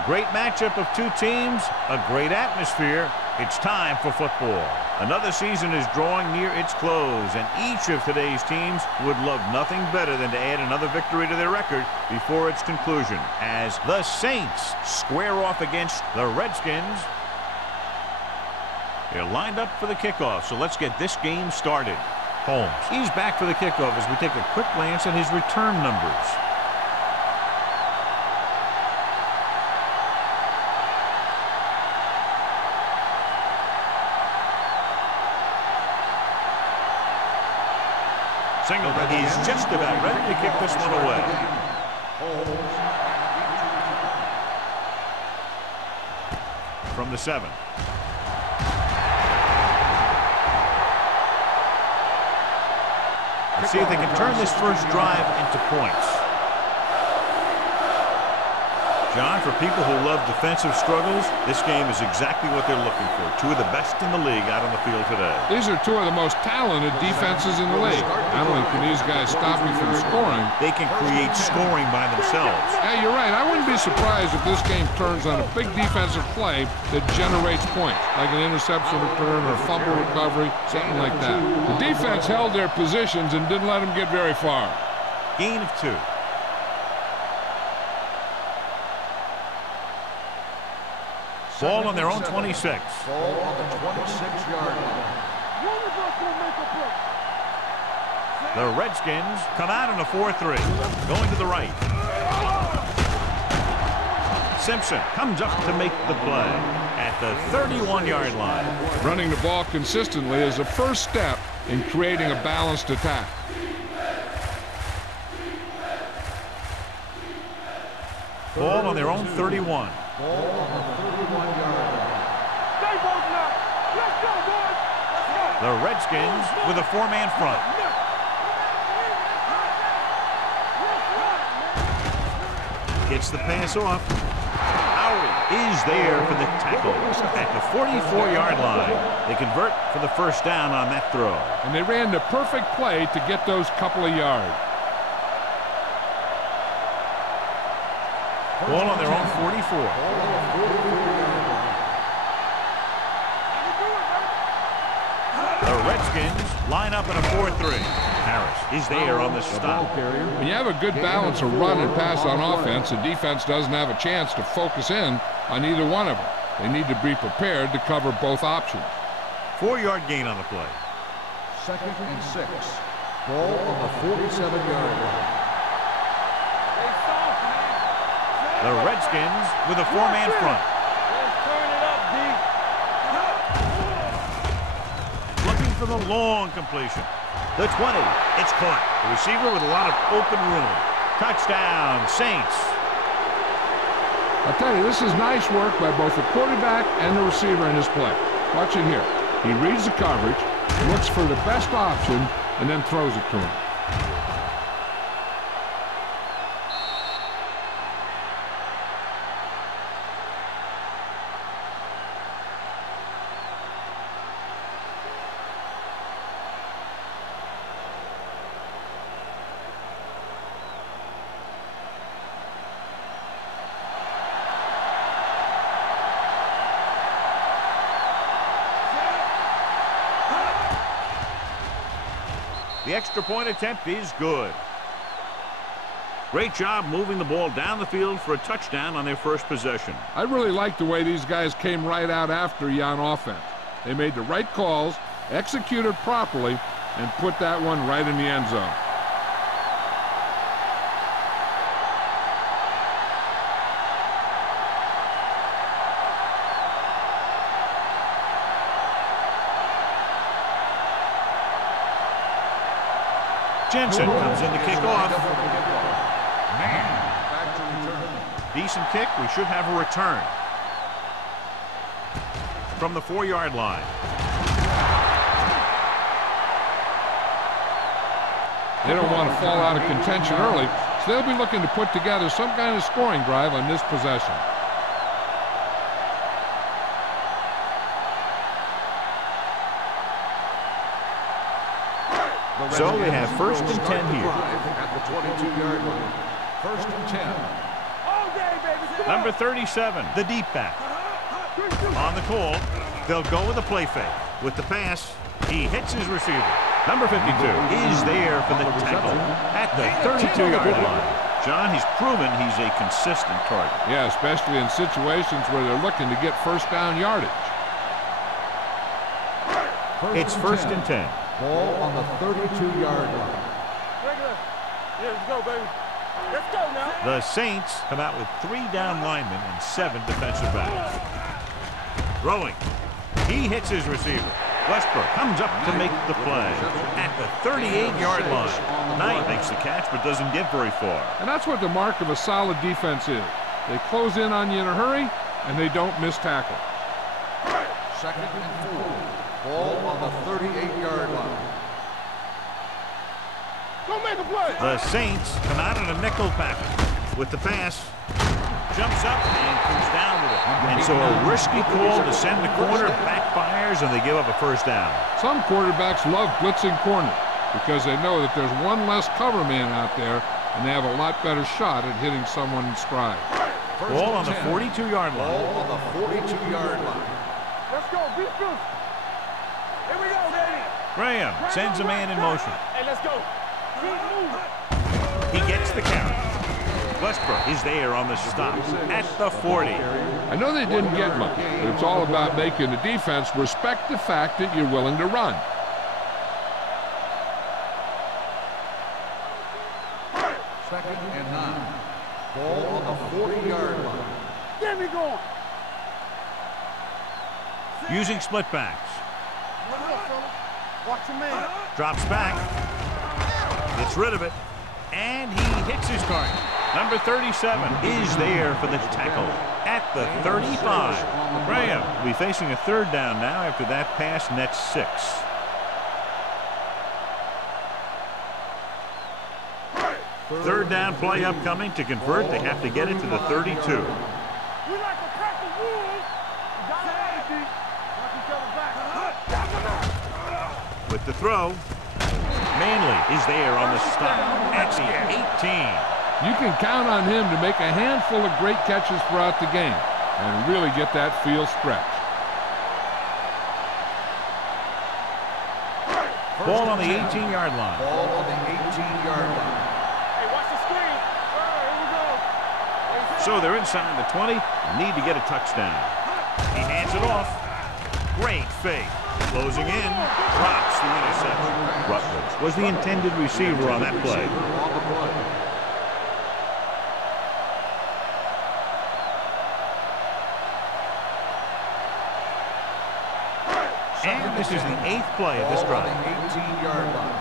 A great matchup of two teams, a great atmosphere. It's time for football. Another season is drawing near its close, and each of today's teams would love nothing better than to add another victory to their record before its conclusion, as the Saints square off against the Redskins. They're lined up for the kickoff, so let's get this game started. Holmes, he's back for the kickoff as we take a quick glance at his return numbers. He's just about ready to kick this one away. From the 7. Let's see if they can turn this first drive into points. John, for people who love defensive struggles, this game is exactly what they're looking for. Two of the best in the league out on the field today. These are two of the most talented defenses in the league. Not only can these guys stop you from scoring, they can create scoring by themselves. Yeah, you're right. I wouldn't be surprised if this game turns on a big defensive play that generates points, like an interception return or a fumble recovery, something like that. The defense held their positions and didn't let them get very far. Gain of 2. Ball on their own 26. Ball on the 26-yard line. The Redskins come out in a 4-3. Going to the right. Simpson comes up to make the play at the 31-yard line. Running the ball consistently is a first step in creating a balanced attack. Ball on their own 31. Ball on the 31-yard line. The Redskins with a 4-man front. Gets the pass off. Howie is there for the tackle at the 44-yard line. They convert for the first down on that throw. And they ran the perfect play to get those couple of yards. Ball on their own 44. The Redskins line up in a 4-3. Harris is there on the stop. When you have a good balance of run and pass on offense, the defense doesn't have a chance to focus in on either one of them. They need to be prepared to cover both options. 4-yard gain on the play. 2nd and 6. Ball on the 47-yard line. The Redskins with a 4-man front. Looking for the long completion. The 20. It's caught. The receiver with a lot of open room. Touchdown, Saints. I'll tell you, this is nice work by both the quarterback and the receiver in this play. Watch it here. He reads the coverage, looks for the best option, and then throws it to him. The extra point attempt is good. Great job moving the ball down the field for a touchdown on their first possession. I really like the way these guys came right out after you on offense. They made the right calls, executed properly, and put that one right in the end zone. Jensen comes in to kick off. Back to return. Decent kick. We should have a return. From the 4-yard line. They don't want to fall out of contention early, so they'll be looking to put together some kind of scoring drive on this possession. So they have 1st and 10 here. At the 22-yard line. 1st and 10. Number 37, the deep back. On the call, they'll go with a play fake. With the pass, he hits his receiver. Number 52 is there for the tackle at the 32-yard line. John, he's proven he's a consistent target. Yeah, especially in situations where they're looking to get first down yardage. It's first and 10. Ball on the 32-yard line. Yeah, let's go, baby. Let's go now. The Saints come out with 3 down linemen and 7 defensive backs. Throwing. He hits his receiver. Westbrook comes up to make the play at the 38-yard line. Knight makes the catch but doesn't get very far. And that's what the mark of a solid defense is. They close in on you in a hurry, and they don't miss tackle. Second and 4. Ball on the 38-yard line. Go make a play. The Saints come out in a nickel package with the pass. Jumps up and comes down with it. And so a risky call to send the corner backfires, and they give up a first down. Some quarterbacks love blitzing corner because they know that there's one less cover man out there, and they have a lot better shot at hitting someone in stride. Ball on the 42-yard line. Ball on the 42-yard line. Let's go. Beat Bruce. Here we go, baby. Graham sends a man in motion. Hey, let's go. Keep moving. He gets the carry. Westbrook is there on the stop at the 40. I know they didn't get much, but it's all about making the defense respect the fact that you're willing to run. Second and 9. Ball on the 40-yard line. Get me going. Using split backs. Watch your man. Drops back. Gets rid of it. And he hits his target. Number 37 is there for the tackle at the 35. Graham will be facing a third down now after that pass nets 6. Third down play upcoming. To convert, they have to get it to the 32. We like to crack the rules. Watch each other back. With the throw, Manley is there on the stop at the 18. You can count on him to make a handful of great catches throughout the game and really get that field stretch. Ball on the 18-yard line. Ball on the 18-yard line. Hey, watch the screen. All right, here we go. So they're inside the 20. Need to get a touchdown. He hands it off. Great fake. Closing in. Drops the interception. Rutledge was the intended receiver on that play. And this is the 8th play of this drive. 18-yard line.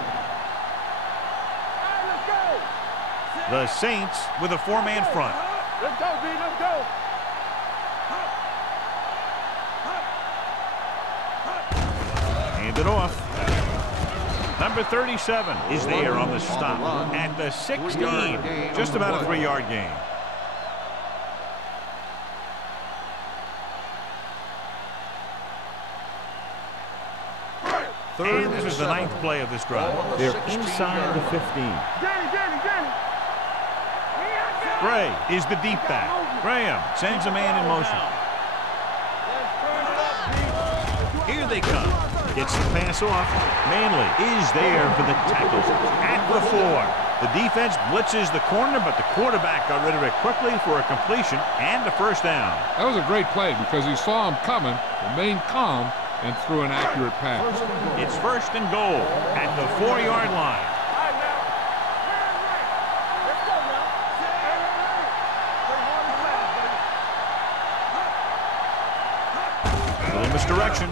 The Saints with a 4-man front. Let's go, B. Let's go. Hand it off. Number 37 is there on the stop at the 16. Just about a 3-yard gain. And this is the 9th play of this drive. They're inside the 15. Danny. Gray is the deep back. Graham sends a man in motion. Here they come. Gets the pass off. Manley is there for the tackle at the 4. The defense blitzes the corner, but the quarterback got rid of it quickly for a completion and a first down. That was a great play because he saw him coming, remained calm, and threw an accurate pass. It's first and goal at the 4-yard line. Little misdirection.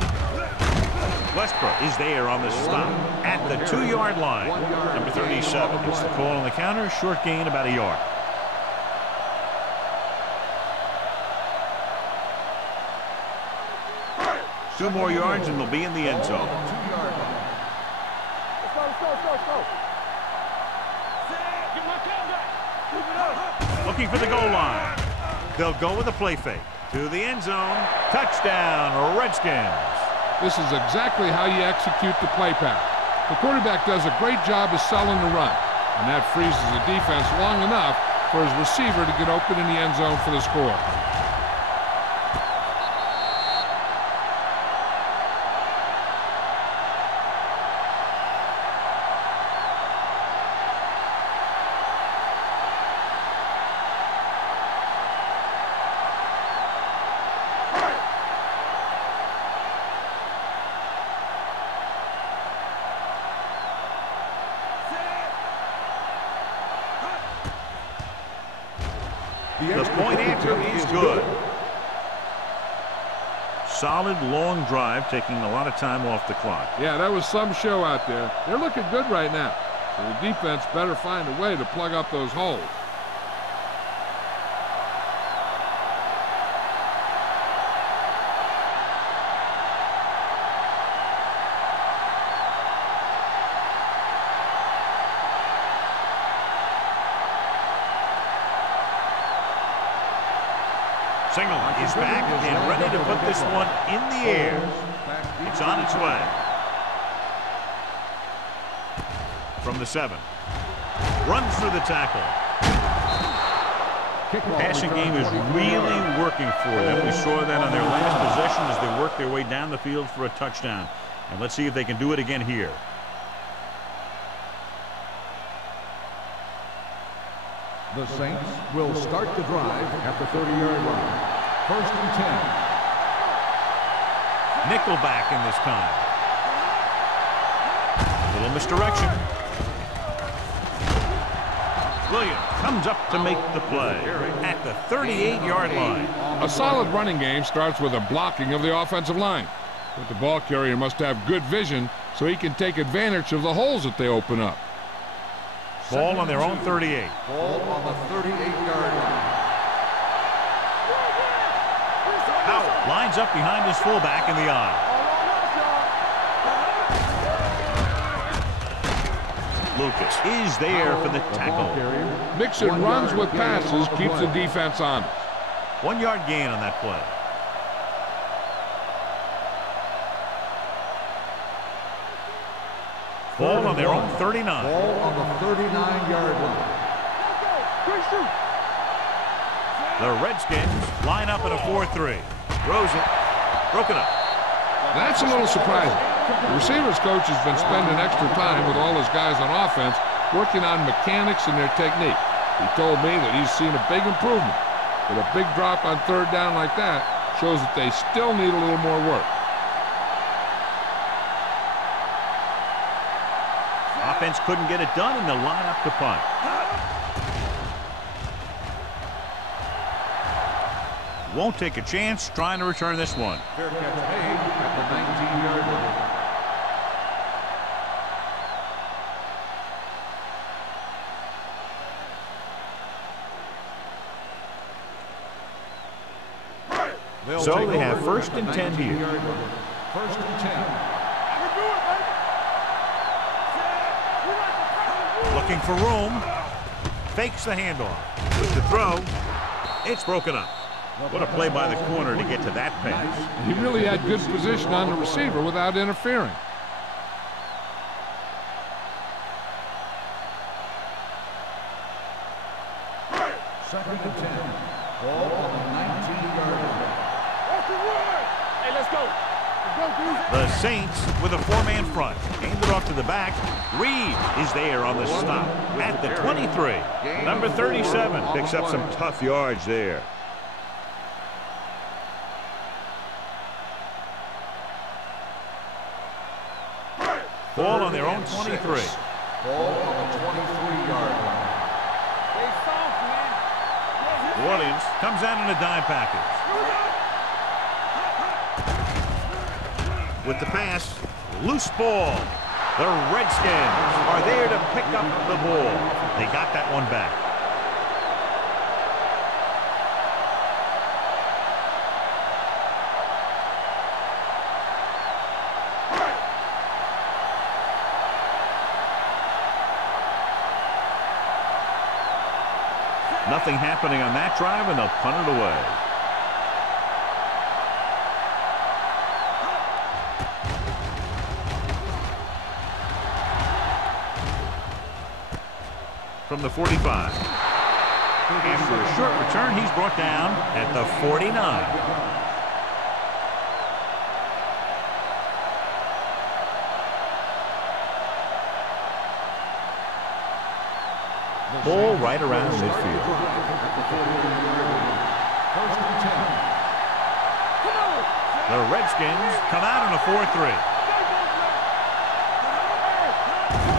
Westbrook is there on the stop at the 2-yard line. Number 37 gets the call on the counter. Short gain, about a yard. Two more yards and they'll be in the end zone. Let's go. Get my count back. Keep it up. Looking for the goal line. They'll go with a play fake to the end zone. Touchdown, Redskins. This is exactly how you execute the play pattern. The quarterback does a great job of selling the run, and that freezes the defense long enough for his receiver to get open in the end zone for the score. The point after is good. Solid long drive, taking a lot of time off the clock. Yeah, that was some show out there. They're looking good right now. So the defense better find a way to plug up those holes. Signal is back and ready to put this one in the air. It's on its way. From the 7. Runs through the tackle. Passing game is really working for them. We saw that on their last possession as they worked their way down the field for a touchdown. And let's see if they can do it again here. The Saints will start the drive at the 30-yard line. 1st and 10. Nickelback in this time. A little misdirection. Williams comes up to make the play at the 38-yard line. A solid running game starts with a blocking of the offensive line. But the ball carrier must have good vision so he can take advantage of the holes that they open up. Ball on their own 38. Ball on the 38-yard line. Howell lines up behind his fullback in the eye. Lucas is there for the tackle. Mixing runs with passes keeps the defense honest. 1 yard gain on that play. Ball on their own 39. Ball on the 39-yard line. The Redskins line up in a 4-3. Throws it. Broken up. That's a little surprising. The receivers coach has been spending extra time with all his guys on offense working on mechanics and their technique. He told me that he's seen a big improvement. But a big drop on 3rd down like that shows that they still need a little more work. Offense couldn't get it done, and they'll line up to punt. Won't take a chance trying to return this one. Fair catch made at the 19-yard line. So they have 1st and 10 here. 1st and 10. Looking for room. Fakes the handoff. With the throw, it's broken up. What a play by the corner to get to that pass. He really had good position on the receiver without interfering. Second and 10. Ball on the 19-yard line. Hey, let's go. The Saints with a 4-man front. Aimed it off to the back. Reed is there on the stop at the 23. Number 37 picks up some tough yards there. Ball on their own 23. Ball on the 23-yard line. They soft, man. New Orleans comes out in a dime package. With the pass, loose ball. The Redskins are there to pick up the ball. They got that one back. Nothing happening on that drive, and they'll punt it away. From the 45. After a short return, he's brought down at the 49. Ball right around midfield. The Redskins come out in a 4-3.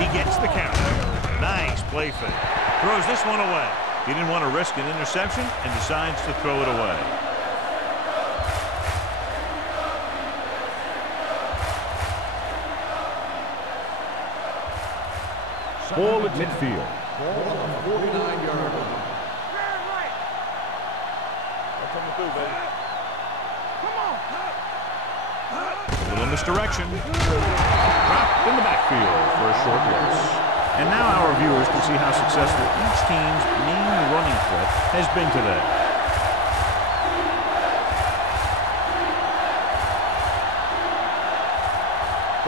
He gets the counter. Nice play fake. Throws this one away. He didn't want to risk an interception and decides to throw it away. Ball at midfield. Ball on the 49-yard line. A little misdirection. Dropped in the backfield for a short loss. And now our viewers can see how successful each team's main running threat has been today.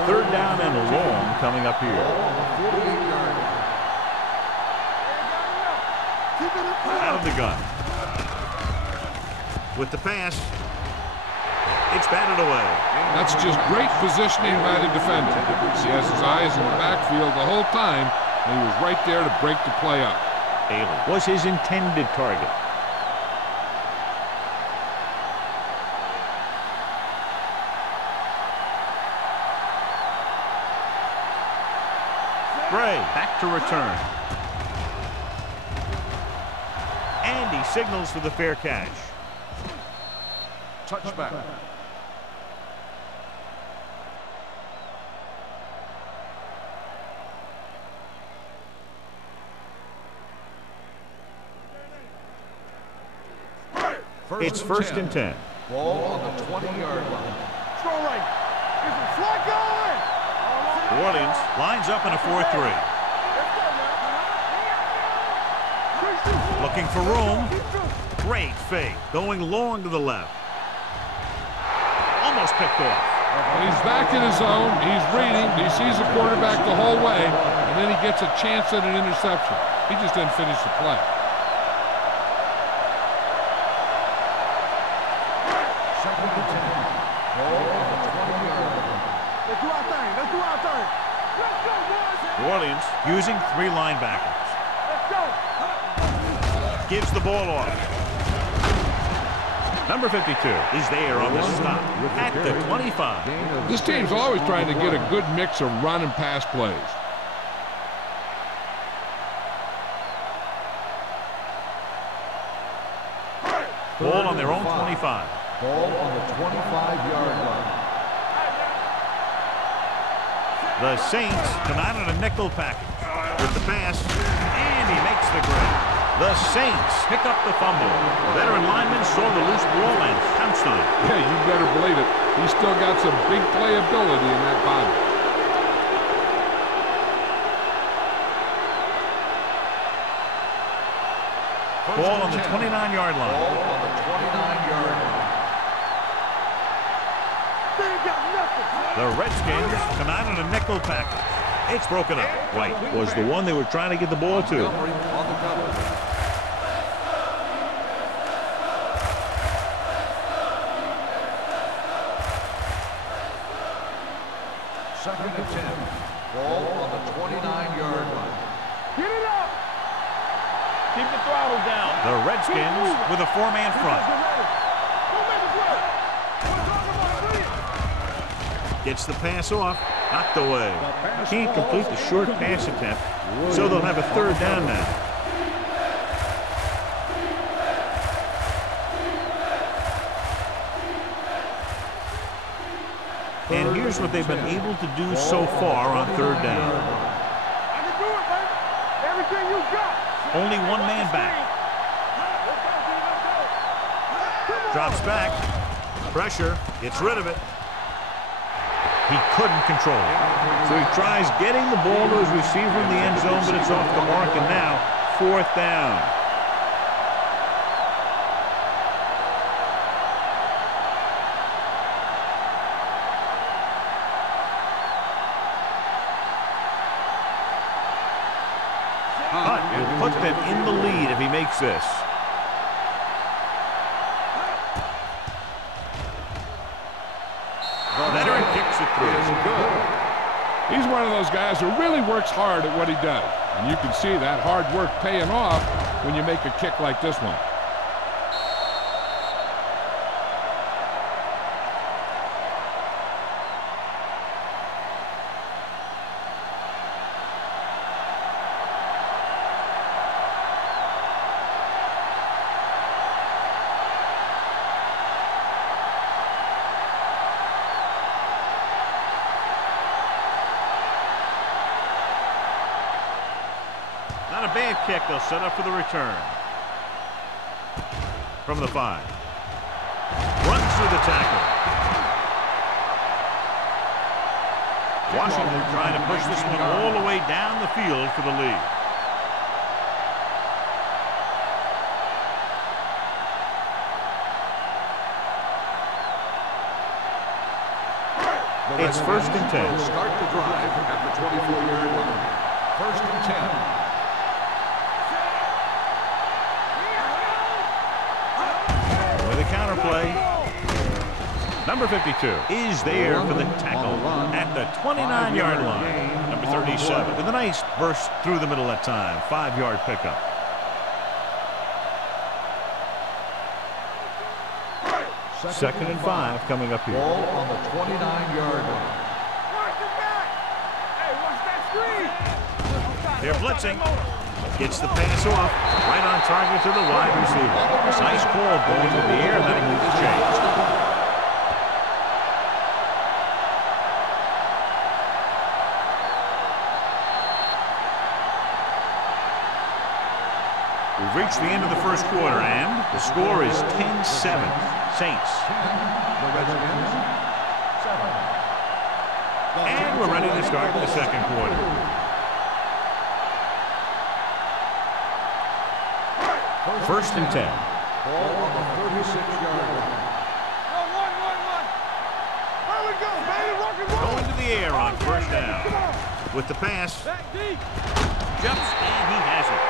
Third down and long coming up here. Out of the gun. With the pass, it's batted away. That's just great positioning by the defender. He has his eyes in the backfield the whole time, and he was right there to break the play up. Bailey was his intended target. Gray back to return. And he signals for the fair catch. Touchback. It's first and 10. Ball on the 20-yard line. Throw right. Is it slot going? New Orleans lines up in a 4-3. Looking for room. Great fake. Going long to the left. Almost picked off. He's back in his zone. He's reading. He sees the quarterback the whole way, and then he gets a chance at an interception. He just didn't finish the play. Second and 10. Ball on the 20-yard line. Let's do our thing. Let's do our thing. Let's go, boys. New Orleans using 3 linebackers. Let's go. Gives the ball off. Number 52 is there on the stop at the 25. This team's always trying to get a good mix of run and pass plays. Ball on their own 25. Ball on the 25-yard line. The Saints come out in a nickel package with the pass, and he makes the grab. The Saints pick up the fumble. The veteran lineman saw the loose ball and pounced on it. Yeah, you better believe it. He's still got some big playability in that body. Ball on the 29-yard line. Ball on the 29-yard line. They ain't got nothing. The Redskins come out in a nickel package. It's broken up. White was the one they were trying to get the ball to. Montgomery on the cover. Second and 10. Ball on the 29-yard line. Get it up. Keep the throttle down. The Redskins with a 4-man front. Don't make it work. We're talking about it. Gets the pass off. Knocked away. Can't complete the short pass attempt, so they'll have a third down now. And here's what they've been able to do so far on third down. I can do it, baby. Everything you got. Only one man back. Drops back. Pressure. Gets rid of it. He couldn't control it. So he tries getting the ball to his receiver in the end zone, but it's off the mark, and now fourth down. Hunt will put them in the lead if he makes this. Veteran kicks it through. He's one of those guys who really works hard at what he does. And you can see that hard work paying off when you make a kick like this one. Not a bad kick. They'll set up for the return. From the 5. Runs through the tackle. Washington trying to push this one all the way down the field for the lead. It's 1st and 10. Start the drive at the 24-yard line. 1st and 10. Counterplay. Number 52 is there for the tackle at the 29-yard line. Number 37 with a nice burst through the middle that time. 5-yard pickup. Second and 5 coming up here. Ball on the 29-yard line. Hey, watch that screen. They're blitzing. Gets the pass off. Right on target to the wide receiver. Nice ball going to the air, and then he moves the chains. We've reached the end of the first quarter, and the score is 10-7. Saints. And we're ready to start the second quarter. First and 10. Ball on the 36-yard line. Where we go, baby? Rock and roll. Going to the air on first down. With the pass. Back deep. Jumps, and he has it.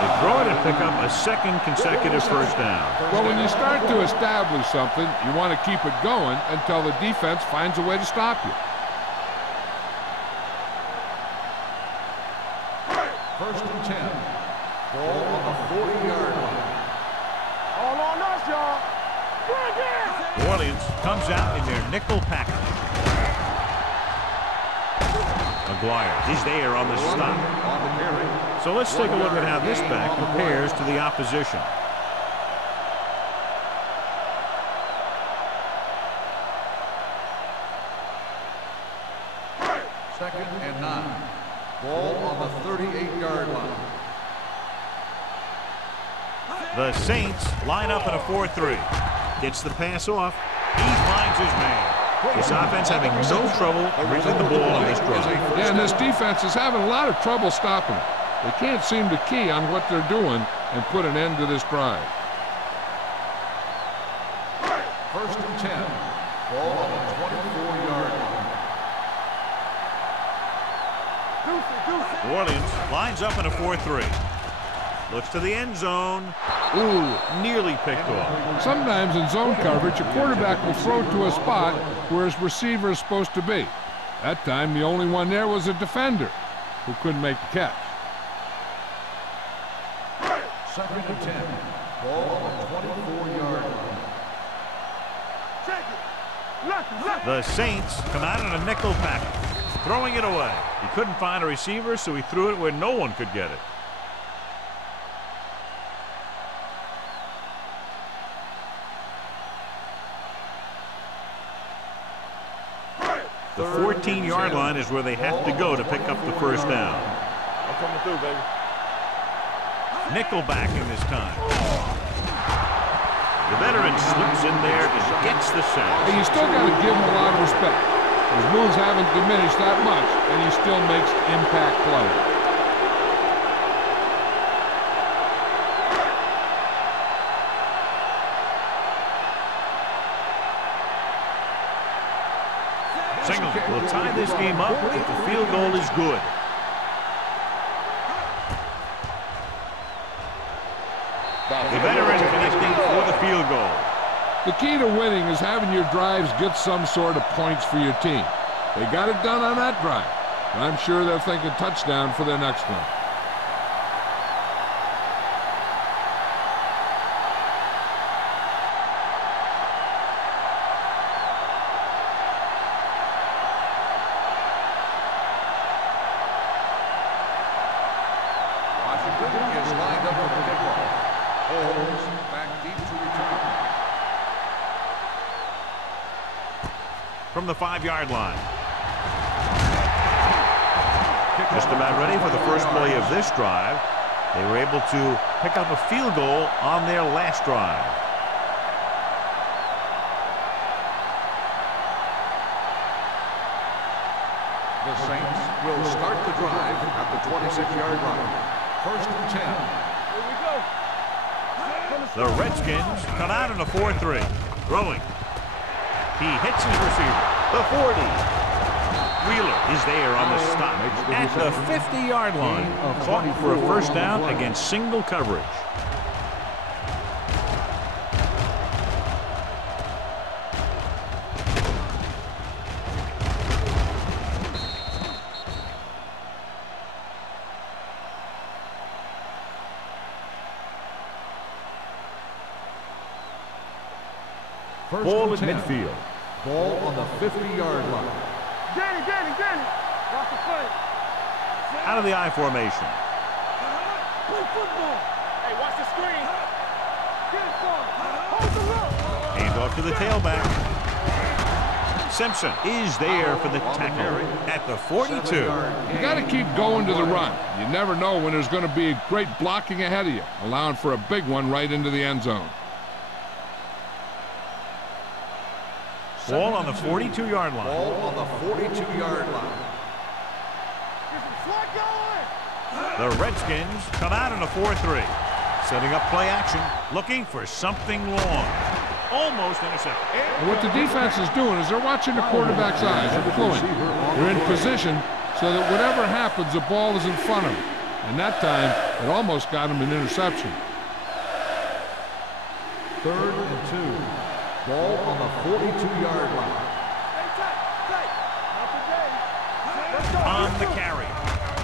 They throw it and pick up a second consecutive first down. Well, when you start to establish something, you want to keep it going until the defense finds a way to stop you. 1st and 10. Ball on the 40-yard line. All on us, y'all. New Orleans comes out in their nickel package. McGuire is there on the stop. On the carry. So let's take a look at how this back compares to the opposition. Second and 9. Ball on the 38-yard line. The Saints line up in a 4-3. Gets the pass off. He finds his man. This offense having no trouble moving the ball on this drive. Yeah, and this defense is having a lot of trouble stopping it. They can't seem to key on what they're doing and put an end to this drive. 1st and 10. Ball on the 24-yard line. New Orleans lines up in a 4-3. Looks to the end zone. Ooh, nearly picked off. Sometimes in zone coverage, a quarterback will throw to a spot where his receiver is supposed to be. That time, the only one there was a defender who couldn't make the catch. 2nd and 10. Ball on the 24-yard line. The Saints come out in a nickel package, throwing it away. He couldn't find a receiver, so he threw it where no one could get it. The 14-yard line is where they have to go to pick up the first down. I'm coming through, baby. Nickelback in this time. The veteran slips in there and gets the sack. Hey, you still got to give him a lot of respect. His moves haven't diminished that much, and he still makes impact plays. Single will tie this game up if the field goal is good. The veteran connecting for the field goal. The key to winning is having your drives get some sort of points for your team. They got it done on that drive, and I'm sure they're thinking touchdown for their next one. Washington is lined up for the kickoff. Holmes back deep to return. From the 5-yard line. Just about ready for the first play of this drive. They were able to pick up a field goal on their last drive. The Saints will start the drive at the 26-yard line. First and 10. Here we go. The Redskins come out in a 4-3. Throwing. He hits his receiver. The 40. Wheeler is there on the stop at the 50-yard line. Caught for a first down against single coverage. Ball at midfield. Ball on the 50-yard line. Danny. Watch the play. Out of the I formation. Play football. Hey, watch the screen. Get it for him. Hold the look. Hands off to the tailback. Simpson is there for the tackle at the 42. You got to keep going to the run. You never know when there's going to be great blocking ahead of you, allowing for a big one right into the end zone. Ball on the 42-yard line. Ball on the 42-yard line. Get some slot going. The Redskins come out in a 4-3. Setting up play action, looking for something long. Almost intercepted. And what the defense is doing is they're watching the quarterback's eyes. They're fluent. They're in position so that whatever happens, the ball is in front of them. And that time, it almost got him an interception. 3rd and 2. Ball on the 42-yard line. On the carry.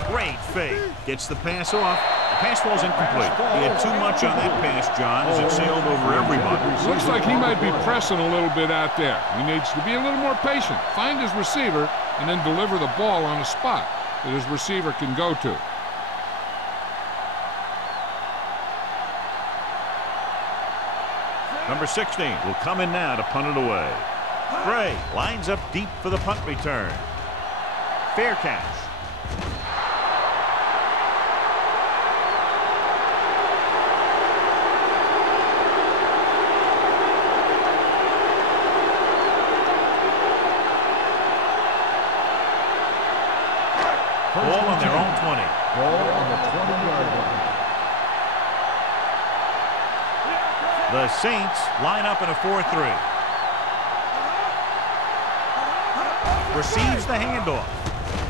Great fake. Gets the pass off. The pass ball's incomplete. He had too much on that pass, John, as it sailed over everybody. Looks like he might be pressing a little bit out there. He needs to be a little more patient. Find his receiver and then deliver the ball on a spot that his receiver can go to. Number 16 will come in now to punt it away. Gray lines up deep for the punt return. Fair catch. Ball on their own 20. Ball on the 20-yard line. The Saints line up in a 4-3. Receives the handoff.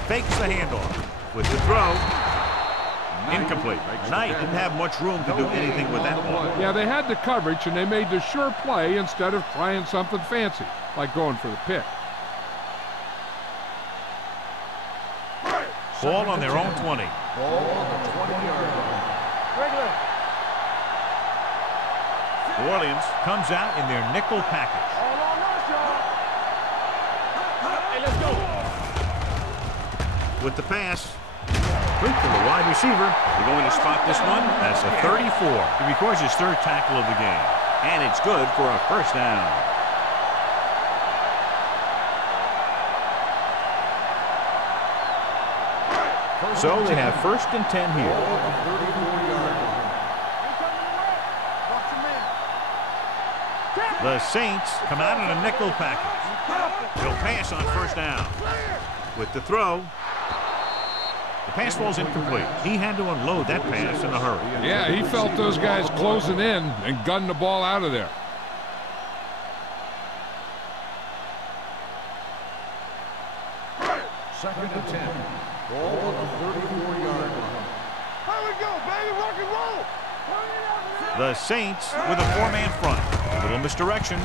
Fakes the handoff. With the throw. Incomplete. Knight didn't have much room to do anything with that ball. Yeah, they had the coverage, and they made the sure play instead of trying something fancy, like going for the pick. Ball on their own 20. Ball on the 20-yard line. Regular. New Orleans comes out in their nickel package. All on us, y'all. Hey, let's go. With the pass. Quick to the wide receiver. They're going to spot this one. That's a 34. He records his 3rd tackle of the game. And it's good for a first down. So they have 1st and 10 here. Ball on the 34-yard line. The Saints come out in a nickel package. He'll pass on first down. With the throw. The pass ball's incomplete. He had to unload that pass in a hurry. Yeah, he felt those guys closing in and gunned the ball out of there. Second and 10. Ball on the 34-yard line. Here we go, baby. Rock and roll. The Saints with a four-man front. A little misdirection.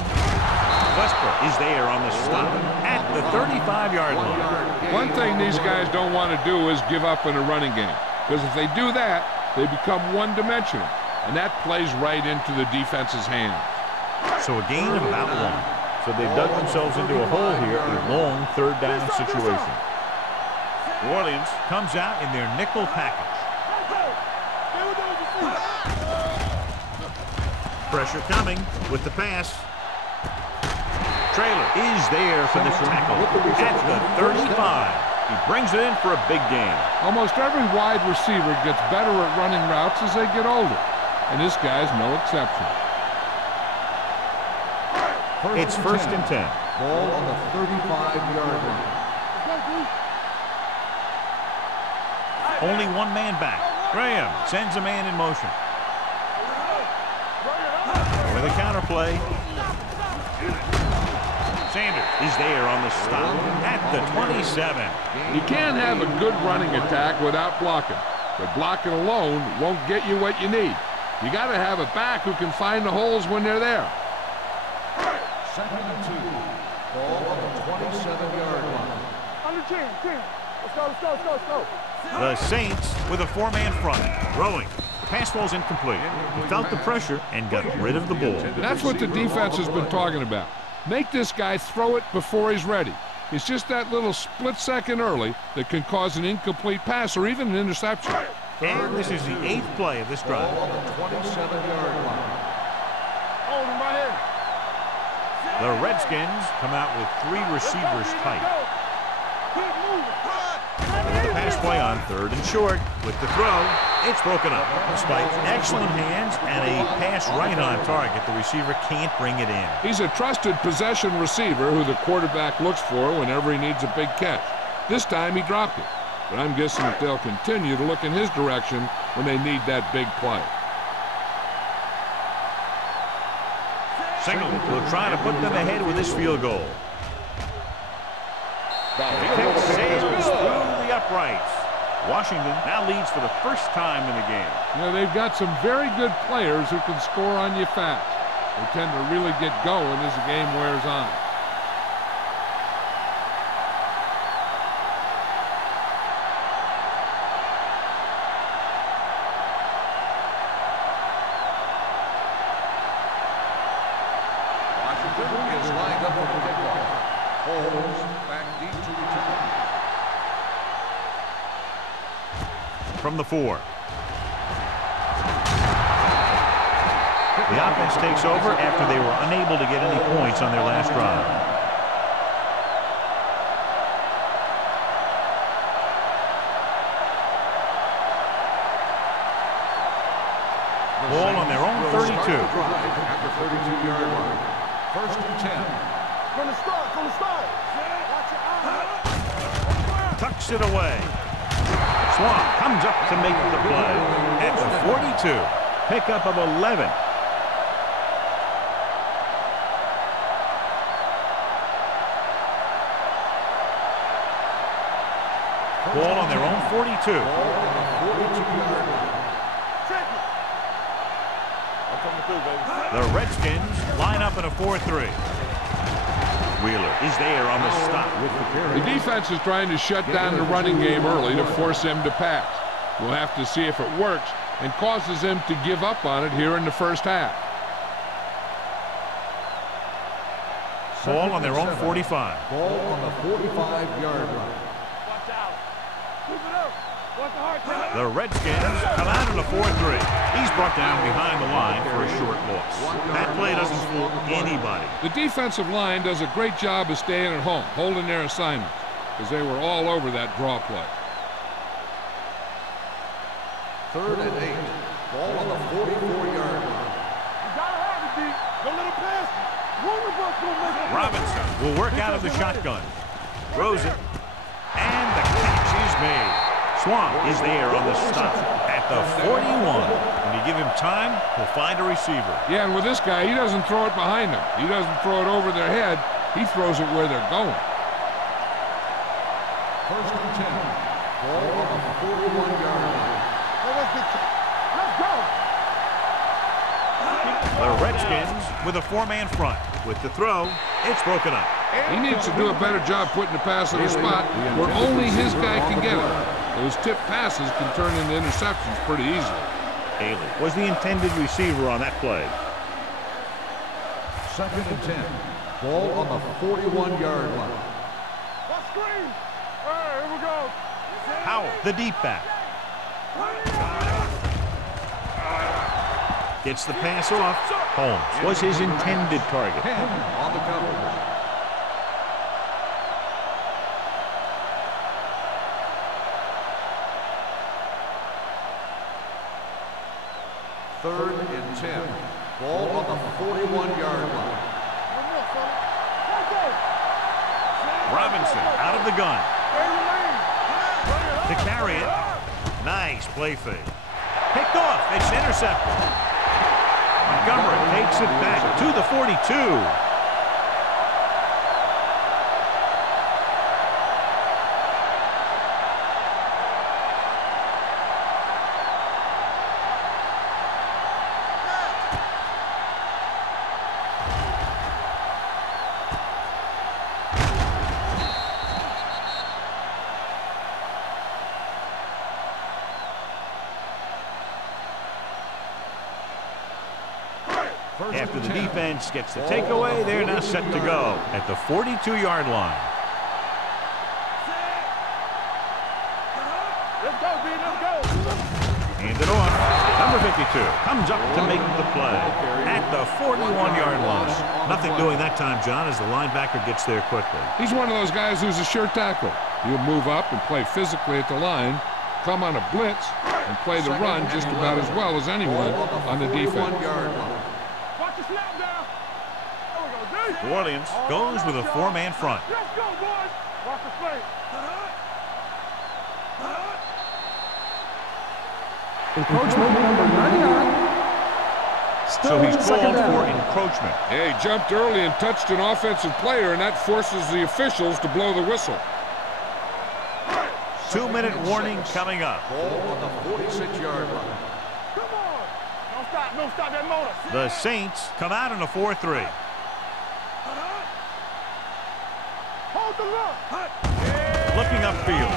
Westbrook is there on the stop at the 35-yard line. One thing these guys don't want to do is give up in a running game, because if they do that, they become one-dimensional, and that plays right into the defense's hands. So a gain of about one. So they've dug themselves into a hole here, a long third-down situation. New Orleans comes out in their nickel package. Pressure coming with the pass. Traylor is there for the tackle at the 35. He brings it in for a big gain. Almost every wide receiver gets better at running routes as they get older, and this guy's no exception. It's first and 10. Ball on the 35-yard line. Only one man back. Graham sends a man in motion. With a counter play. Sanders is there on the stop at the 27. You can't have a good running attack without blocking, but blocking alone won't get you what you need. You got to have a back who can find the holes when they're there. Second and 2. Ball on the 27-yard line. Under 10. Let's go. The Saints with a four-man front. Throwing. Pass falls incomplete. He felt the pressure and got rid of the ball. That's what the defense has been talking about. Make this guy throw it before he's ready. It's just that little split second early that can cause an incomplete pass or even an interception. And this is the 8th play of this drive. Ball on the 27-yard line. Hold him right here. The Redskins come out with 3 receivers tight. Keep moving. With the pass play on 3rd and short. With the throw, it's broken up. Despite excellent hands and a pass right on target, the receiver can't bring it in. He's a trusted possession receiver who the quarterback looks for whenever he needs a big catch. This time he dropped it, but I'm guessing that they'll continue to look in his direction when they need that big play. Singleton will try to put them ahead with this field goal. The kick sails through the uprights. Washington now leads for the first time in the game. You know, they've got some very good players who can score on you fast. They tend to really get going as the game wears on. Washington is lined up for the kickoff. Holmes back deep to return. From the 4. The offense takes over after they were unable to get any points on their last drive. Ball on their own 32. At the 32-yard line. First and 10. From the start. Watch your eyes. Tucks it away. Swan comes up to make the play at the 42. Pickup of 11. Ball on their own 42. Ball on the 42-yard line. Check it. I'm coming through, baby. The Redskins line up in a 4-3. Wheeler is there on the stop with the carry. The defense is trying to shut down the running game early to force him to pass. We'll have to see if it works and causes him to give up on it here in the first half. Ball on their own 45. Ball on the 45-yard line. Watch out. Keep it up. Watch the hard time. The Redskins come out in a 4-3. He's brought down behind the line for a short loss. That play doesn't fool anybody. The defensive line does a great job of staying at home, holding their assignments, because they were all over that draw play. 3rd and 8. Ball on the 44-yard line. You gotta have it, D. Don't let him pass. One of us gonna make it. Robinson will work out of the shotgun. Throws it. And the catch is made. Swan is there on the stop at the 41. When you give him time, he'll find a receiver. Yeah, and with this guy, he doesn't throw it behind them. He doesn't throw it over their head. He throws it where they're going. First and 10. Ball on the 41-yard line. Let's go. The Redskins with a four-man front. With the throw, it's broken up. He needs to do a better job putting the pass in a spot where only his guy can get it. Those tip passes can turn into interceptions pretty easily. Haley was the intended receiver on that play. 2nd and 10. Ball on the 41-yard line. Let's screen. All right, here we go. Howell, the deep back. Gets the pass off. Holmes was his intended target. 10 on the coverage. Third and 10. Ball on the 41-yard line. Robinson out of the gun. To carry it. Nice play fake. Picked off. It's intercepted. Montgomery takes it back to the 42. After the defense gets the takeaway, they're now set to go at the 42-yard line. Let's go, B. Let's go. Hand it off. Number 52 comes up to make the play at the 41-yard line. Nothing doing that time, John, as the linebacker gets there quickly. He's one of those guys who's a sure tackle. He'll move up and play physically at the line, come on a blitz, and play the run just about as well as anyone on the defense. Watch the snap down. There we go, D. New Orleans goes with a four-man front. Let's go, boys. Watch the play. Encroachment number 99. So he's called for encroachment. Yeah, he jumped early and touched an offensive player, and that forces the officials to blow the whistle. 2-minute warning coming up. Ball on the 46-yard line. Come on. Don't stop that motor. The Saints come out in a 4-3. Hold the look. Looking upfield.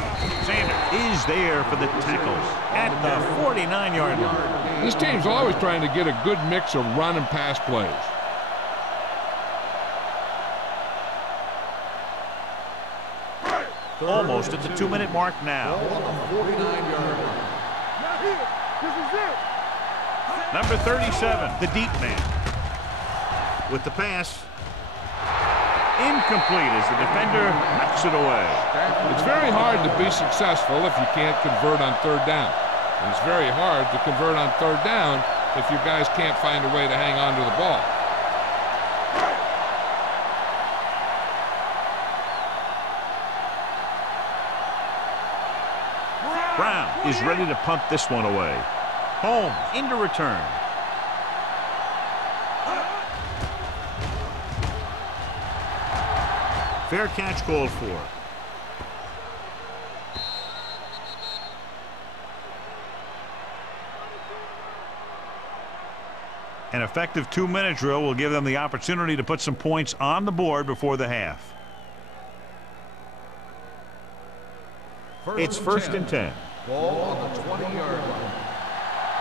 Sanders is there for the tackle at the 49-yard line. This team's always trying to get a good mix of run and pass plays. Almost at the 2-minute mark now. Ball on the 49-yard line. Not here. This is it. Number 37, the deep man. With the pass. Incomplete as the defender knocks it away. It's very hard to be successful if you can't convert on third down. And it's very hard to convert on third down if your guys can't find a way to hang on to the ball. Brown is ready to punt this one away. Holmes into return. Fair catch called for. An effective 2-minute drill will give them the opportunity to put some points on the board before the half. It's first and 10. Ball on the 20-yard line.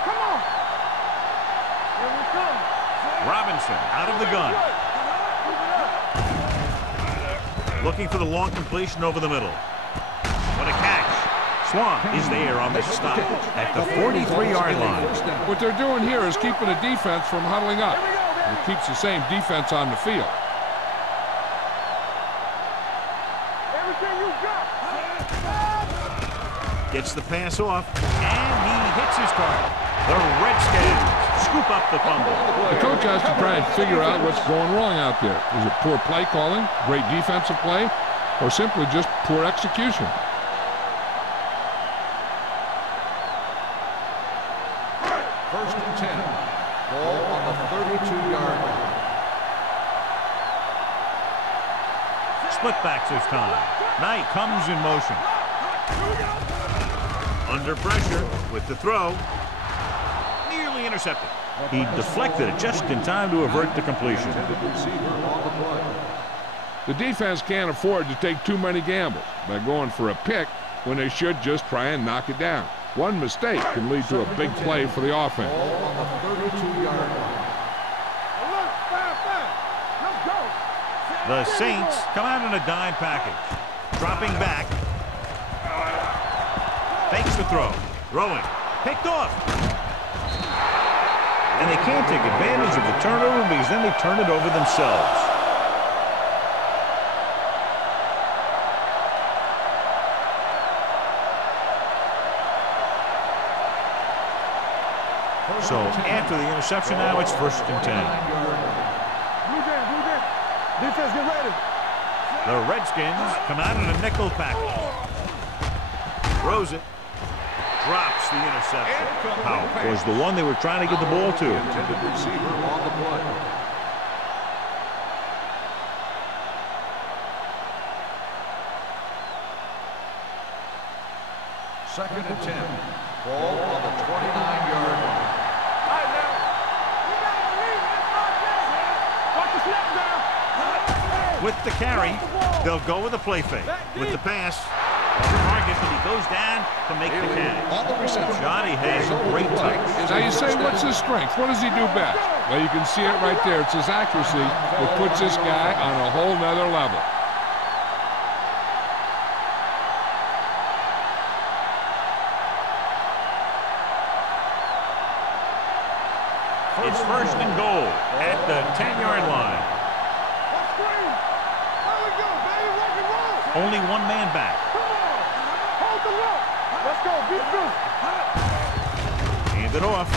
Come on. Here we come. Robinson out of the gun. Looking for the long completion over the middle. What a catch. Swan is there on the stop at the 43-yard line. What they're doing here is keeping the defense from huddling up. It keeps the same defense on the field. Everything you got. Gets the pass off, and he hits his target. The Redskins scoop up the fumble. The coach has to try and figure out what's going wrong out there. Is it poor play calling, great defensive play, or simply just poor execution? First and 10. Ball on the 32-yard line. Split backs this time. Knight comes in motion. Under pressure with the throw. Nearly nearly intercepted. He deflected it just in time to avert the completion. The defense can't afford to take too many gambles by going for a pick when they should just try and knock it down. One mistake can lead to a big play for the offense. On the 32-yard line. The Saints come out in a dime package. Dropping back. Fakes the throw. Throwing. Picked off. And they can't take advantage of the turnover because then they turn it over themselves. So after the interception now, it's 1st and 10. Defense, get ready. The Redskins come out in a nickel package. Throws it. Drops the interception. How was the one they were trying to get the ball to. Intended receiver on the play. Second and 10. Ball on the 29-yard line. With the carry, they'll go with a play fake. With the pass, target, but he goes down to make the catch. On the reception. Johnny has a great touch. Now you say, what's his strength? What does he do best? Well, you can see it right there. It's his accuracy that puts this guy on a whole nother level. It's 1st and goal at the 10-yard line. Only one man back. Hold the rope. Let's go. Be good. Hand it off.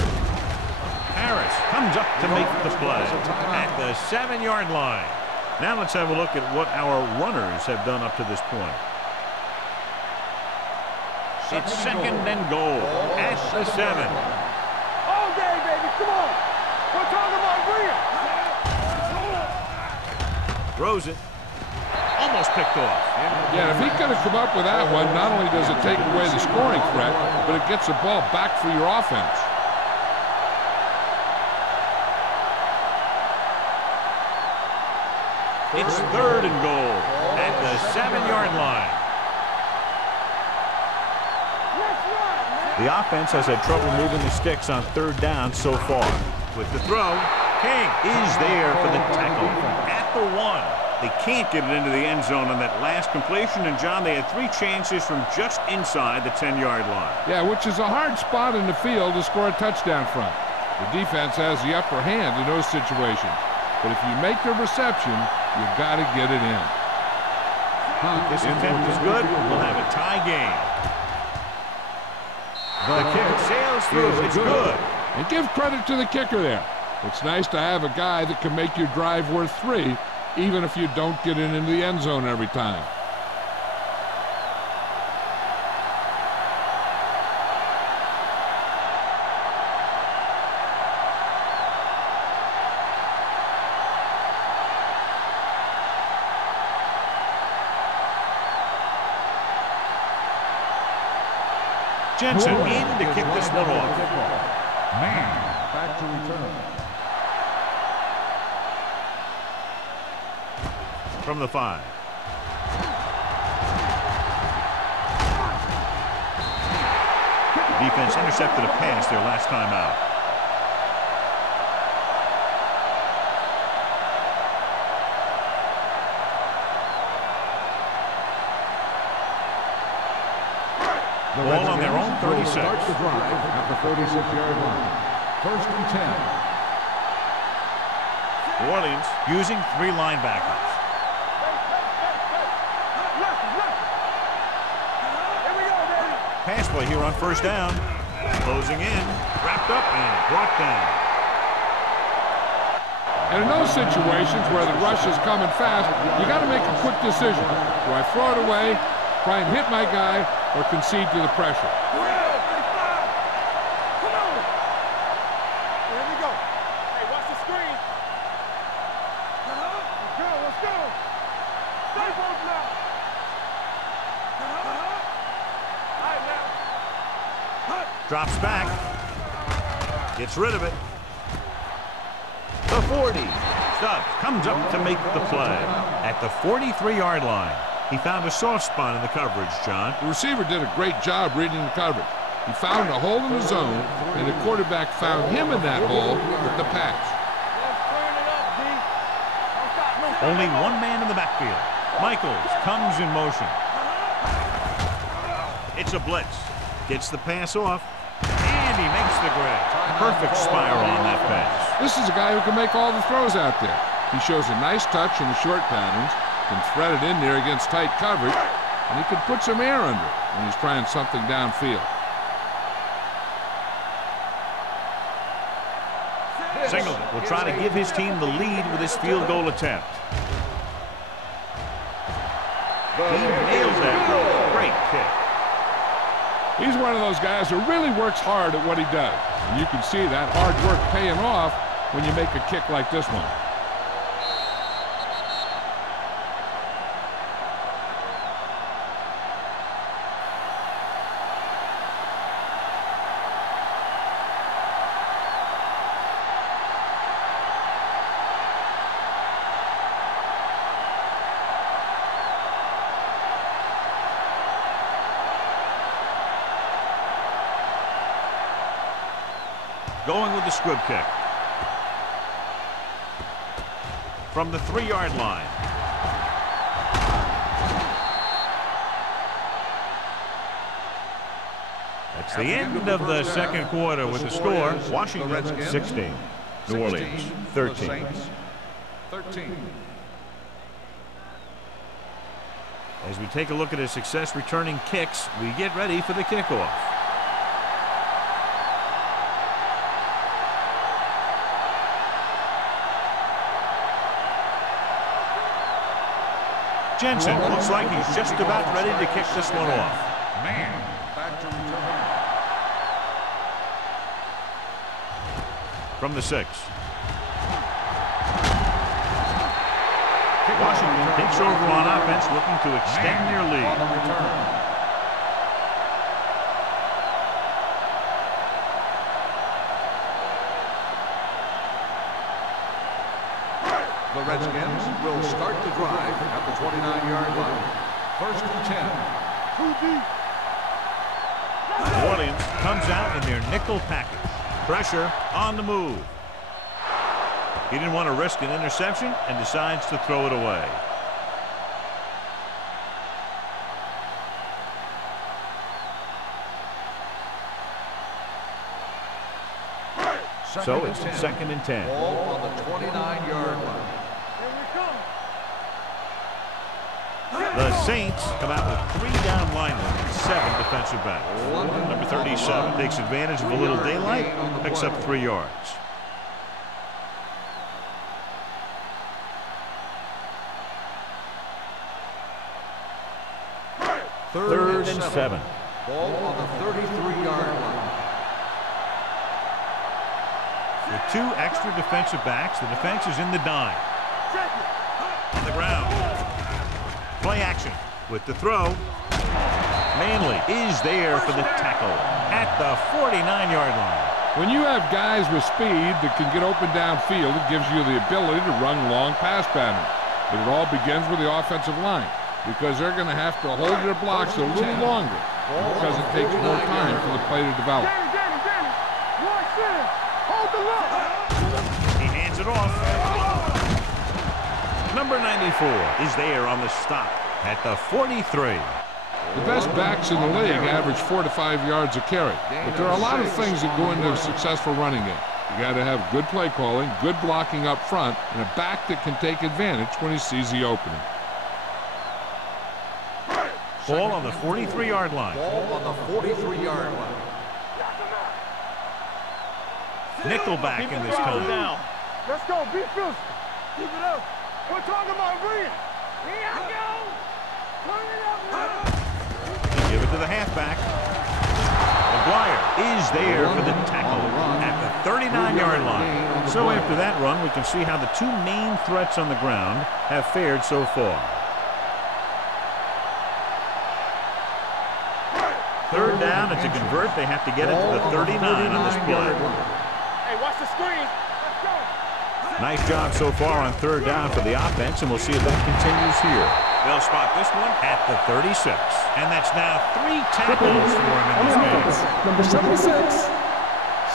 Harris comes up to make the play at the 7-yard line. Now let's have a look at what our runners have done up to this point. It's 2nd and goal at the 7. All day, baby. Come on. We're talking about real. Throws it. Almost picked off. Yeah, if he could have come up with that one, not only does it take away the scoring threat, but it gets the ball back for your offense. It's 3rd and goal at the 7-yard line. The offense has had trouble moving the sticks on 3rd down so far. With the throw, King is there for the tackle at the 1. They can't get it into the end zone on that last completion. And, John, they had 3 chances from just inside the 10-yard line. Yeah, which is a hard spot in the field to score a touchdown from. The defense has the upper hand in those situations. But if you make the reception, you've got to get it in. This attempt is good. We'll have a tie game. The kick sails through. It's good. And give credit to the kicker there. It's nice to have a guy that can make your drive worth 3, even if you don't get it into the end zone every time. Jensen in to kick this one off. Man, back to return. From the 5. Defense intercepted a pass their last time out. Ball on their own 36. Start the drive at the 36-yard line. 1st and 10. New Orleans using 3 linebackers. Pass play here on 1st down. Closing in, wrapped up and brought down. And in those situations where the rush is coming fast, you got to make a quick decision. Do I throw it away, try and hit my guy, or concede to the pressure? Drops back. Gets rid of it. The 40. Stubbs comes up to make the play. At the 43-yard line, he found a soft spot in the coverage, John. The receiver did a great job reading the coverage. He found a hole in the zone, and the quarterback found him in that hole with the pass. Only one man in the backfield. Michaels comes in motion. It's a blitz. Gets the pass off, and he makes the grab. Perfect spiral on that pass. This is a guy who can make all the throws out there. He shows a nice touch in the short patterns, can thread it in there against tight coverage, and he can put some air under it when he's trying something downfield. Singleton will try to give his team the lead with his field goal attempt. He nails that goal. Great kick. He's one of those guys who really works hard at what he does. And you can see that hard work paying off when you make a kick like this one. Going with the squib kick. From the 3-yard line. That's the end of the second quarter with the score. Washington 16. New Orleans 13. As we take a look at his success returning kicks, we get ready for the kickoff. Jensen looks like he's just about ready to kick this one off. Back to return. From the 6. Washington takes over on offense, looking to extend their lead. The Redskins will start the drive at the 29-yard line. 1st and 10. New Orleans comes out in their nickel package. Pressure on the move. He didn't want to risk an interception and decides to throw it away. So it's 2nd and 10. Ball on the 29-yard line. The Saints come out with 3 down linemen and 7 defensive backs. Number 37 takes advantage of a little daylight, picks up 3 yards. Third and 7. Ball on the 33-yard line. With 2 extra defensive backs, the defense is in the dime. On the ground. Play action with the throw. Manley is there for the tackle at the 49-yard line. When you have guys with speed that can get open downfield, it gives you the ability to run long pass patterns. But it all begins with the offensive line, because they're going to have to hold their blocks a little longer because it takes more time for the play to develop. Danny, watch this. Hold the look. He hands it off. Number 94 is there on the stop at the 43. The best backs in the league average 4 to 5 yards a carry. But there are a lot of things that go into a successful running game. You got to have good play calling, good blocking up front, and a back that can take advantage when he sees the opening. Ball on the 43-yard line. Ball on the 43-yard line. Nickelback in this time. Let's go. Be fierce. Keep it up. We're talking about Rhea. Here I go. Turn it up now. They give it to the halfback. McGuire is there for the tackle at the 39-yard line. So after that run, we can see how the 2 main threats on the ground have fared so far. 3rd down, and to convert, they have to get it to the 39 on this play. Hey, watch the screen. Let's go. Nice job so far on third down for the offense, and we'll see if that continues here. They'll spot this one at the 36. And that's now 3 tackles for him in this game. Number 76.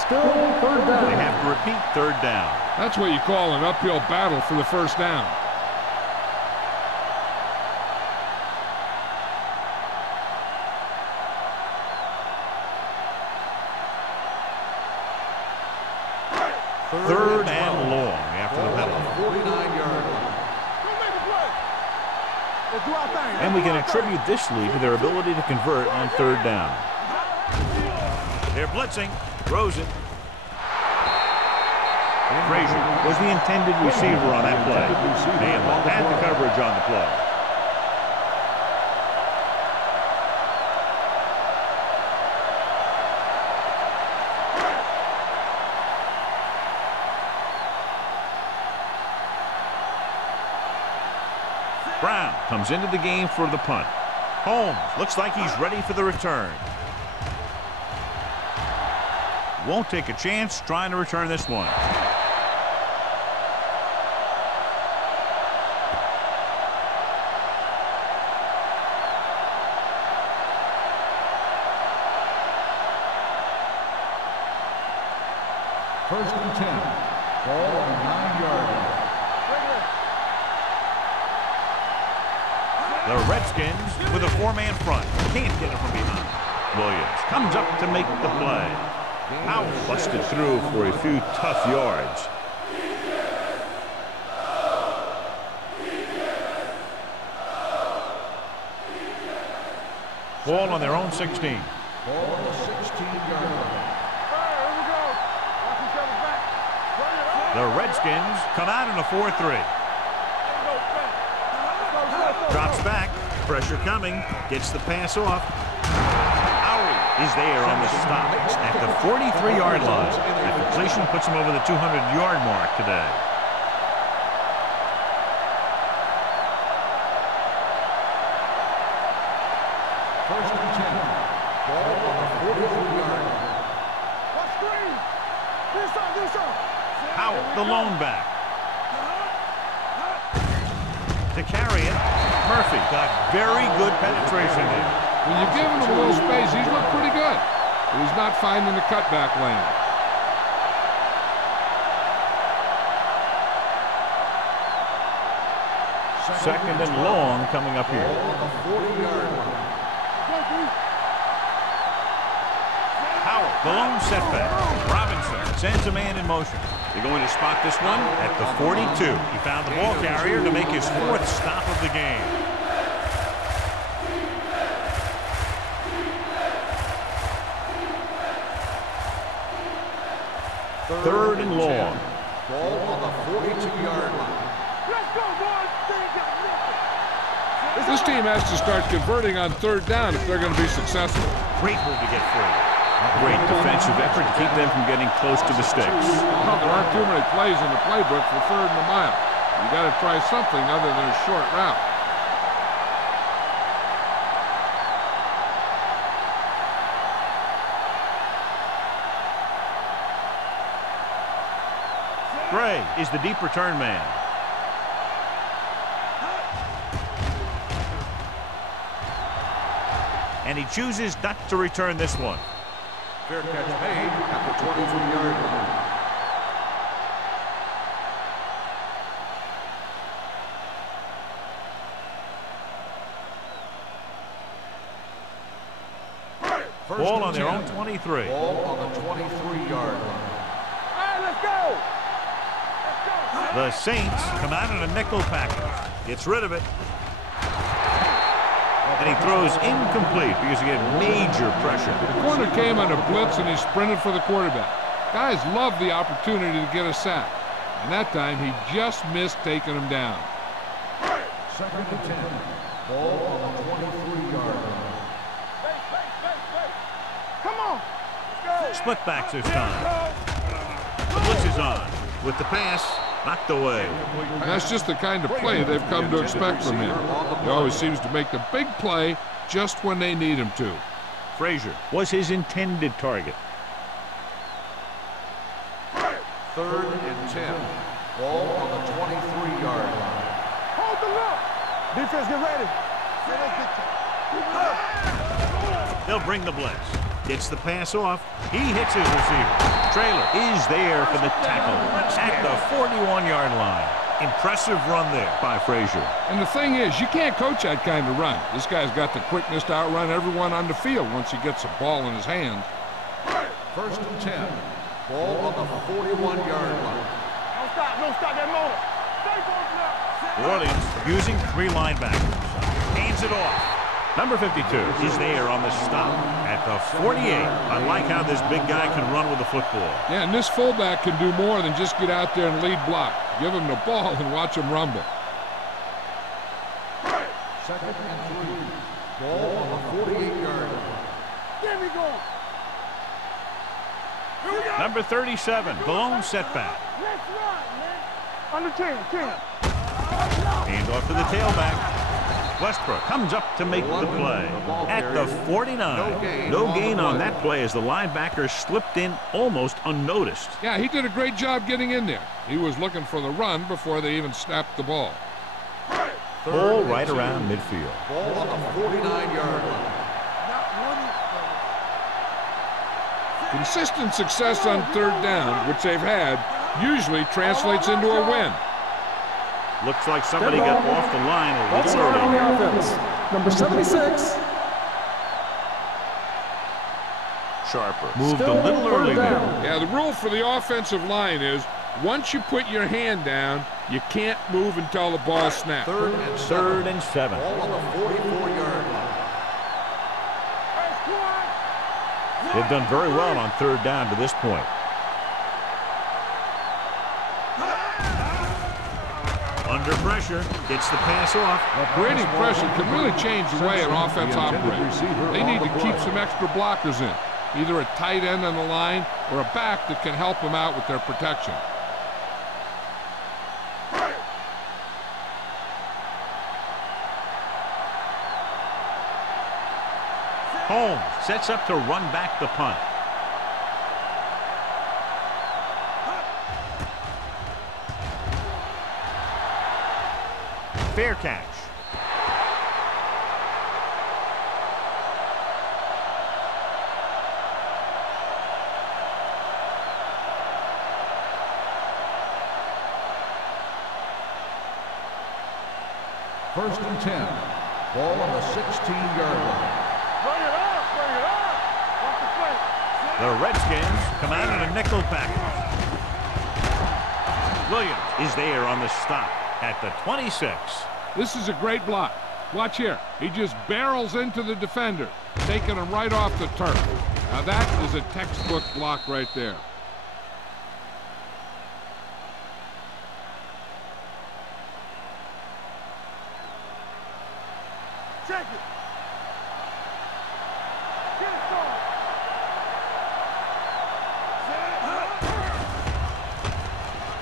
Still third down. They have to repeat third down. That's what you call an uphill battle for the first down. Third and long after the penalty. 49-yard line. And we can attribute this lead to their ability to convert on third down. They're blitzing. Throws it. Frazier was the intended receiver on that play. Campbell had the coverage on the play. Brown comes into the game for the punt. Holmes looks like he's ready for the return. Won't take a chance trying to return this one. First and 10. Ball on the 9-yard line. The Redskins with a 4-man front. Can't get it from behind. Williams comes up to make the play. Out, busted through for a few tough yards. Ball on their own 16. Ball on the 16-yard line. The Redskins come out in a 4-3. Drops back. Pressure coming. Gets the pass off. Howie is there on the stop at the 43-yard line. That completion puts him over the 200-yard mark today. First and 10. Ball on the 43-yard line. Howell, the lone back. To carry it, Murphy got very good penetration there. When you give him a little space, he's looked pretty good. But he's not finding the cutback lane. Second and long coming up here. Ball on the 40-yard line. Howell, the lone setback. Robinson sends a man in motion. They're going to spot this one at the 42. He found the ball carrier to make his 4th stop of the game. Third and long. Ball on the 42-yard line. This team has to start converting on third down if they're going to be successful. Great move to get free. Great defensive effort to keep them from getting close to the sticks. Well, there aren't too many plays in the playbook for third and a mile. You got to try something other than a short route. Gray is the deep return man. And he chooses not to return this one. Fair catch made at the 23-yard line. Ball on their own 23. Ball on the 23-yard line. All right, let's go. The Saints come out in a nickel package. Gets rid of it. And he throws incomplete because he had major pressure. The corner came on a blitz and he sprinted for the quarterback. Guys love the opportunity to get a sack. And that time he just missed taking him down. Second and 10. Ball on the 23-yard line. Come on. Let's go. Split backs this time. The blitz is on. With the pass, knocked away. And that's just the kind of play they've come to expect from him. He always seems to make the big play just when they need him to. Frazier was his intended target. 3rd and 10. Ball on the 23-yard line. Hold the look. Defense, get ready. They'll bring the blitz. Gets the pass off. He hits his receiver. Traylor is there for the tackle at the 41-yard line. Impressive run there by Frazier. And the thing is, you can't coach that kind of run. This guy's got the quickness to outrun everyone on the field once he gets the ball in his hands. 1st and 10. Ball on the 41-yard line. Don't stop that motor. Stay close now. New Orleans using 3 linebackers. Hands it off. Number 52 is there on the stop at the 48. I like how this big guy can run with the football. Yeah, and this fullback can do more than just get out there and lead block. Give him the ball and watch him rumble. 2nd and 3. Ball on the 48-yard line. Get me going. Here we go. Number 37, blown setback. Let's run, man. Under 10. Hand off to the tailback. Westbrook comes up to make the play at the 49. No gain on that play as the linebacker slipped in almost unnoticed. Yeah, he did a great job getting in there. He was looking for the run before they even snapped the ball. Ball right around midfield. Ball on the 49-yard line. Consistent success on 3rd down, which they've had, usually translates into a win. Looks like somebody got off the line a Let's little start on the early. offense. Number 76. Sharper moved Still a little early down. there. Yeah, the rule for the offensive line is once you put your hand down, you can't move until the ball snaps. 3rd and 7. Ball on the 44-yard line. They've done very well on 3rd down to this point. Under pressure, gets the pass off. Creating pressure can really change the way an offense operates. They need to keep some extra blockers in, either a tight end on the line or a back that can help them out with their protection. Holmes sets up to run back the punt. Fair catch. First and 10. Ball on the 16-yard line. Bring it up. Watch the play. The Redskins come out in a nickel package. Williams is there on the stop at the 26. This is a great block. Watch here. He just barrels into the defender, taking him right off the turf. Now that is a textbook block right there. Check it. Get it going.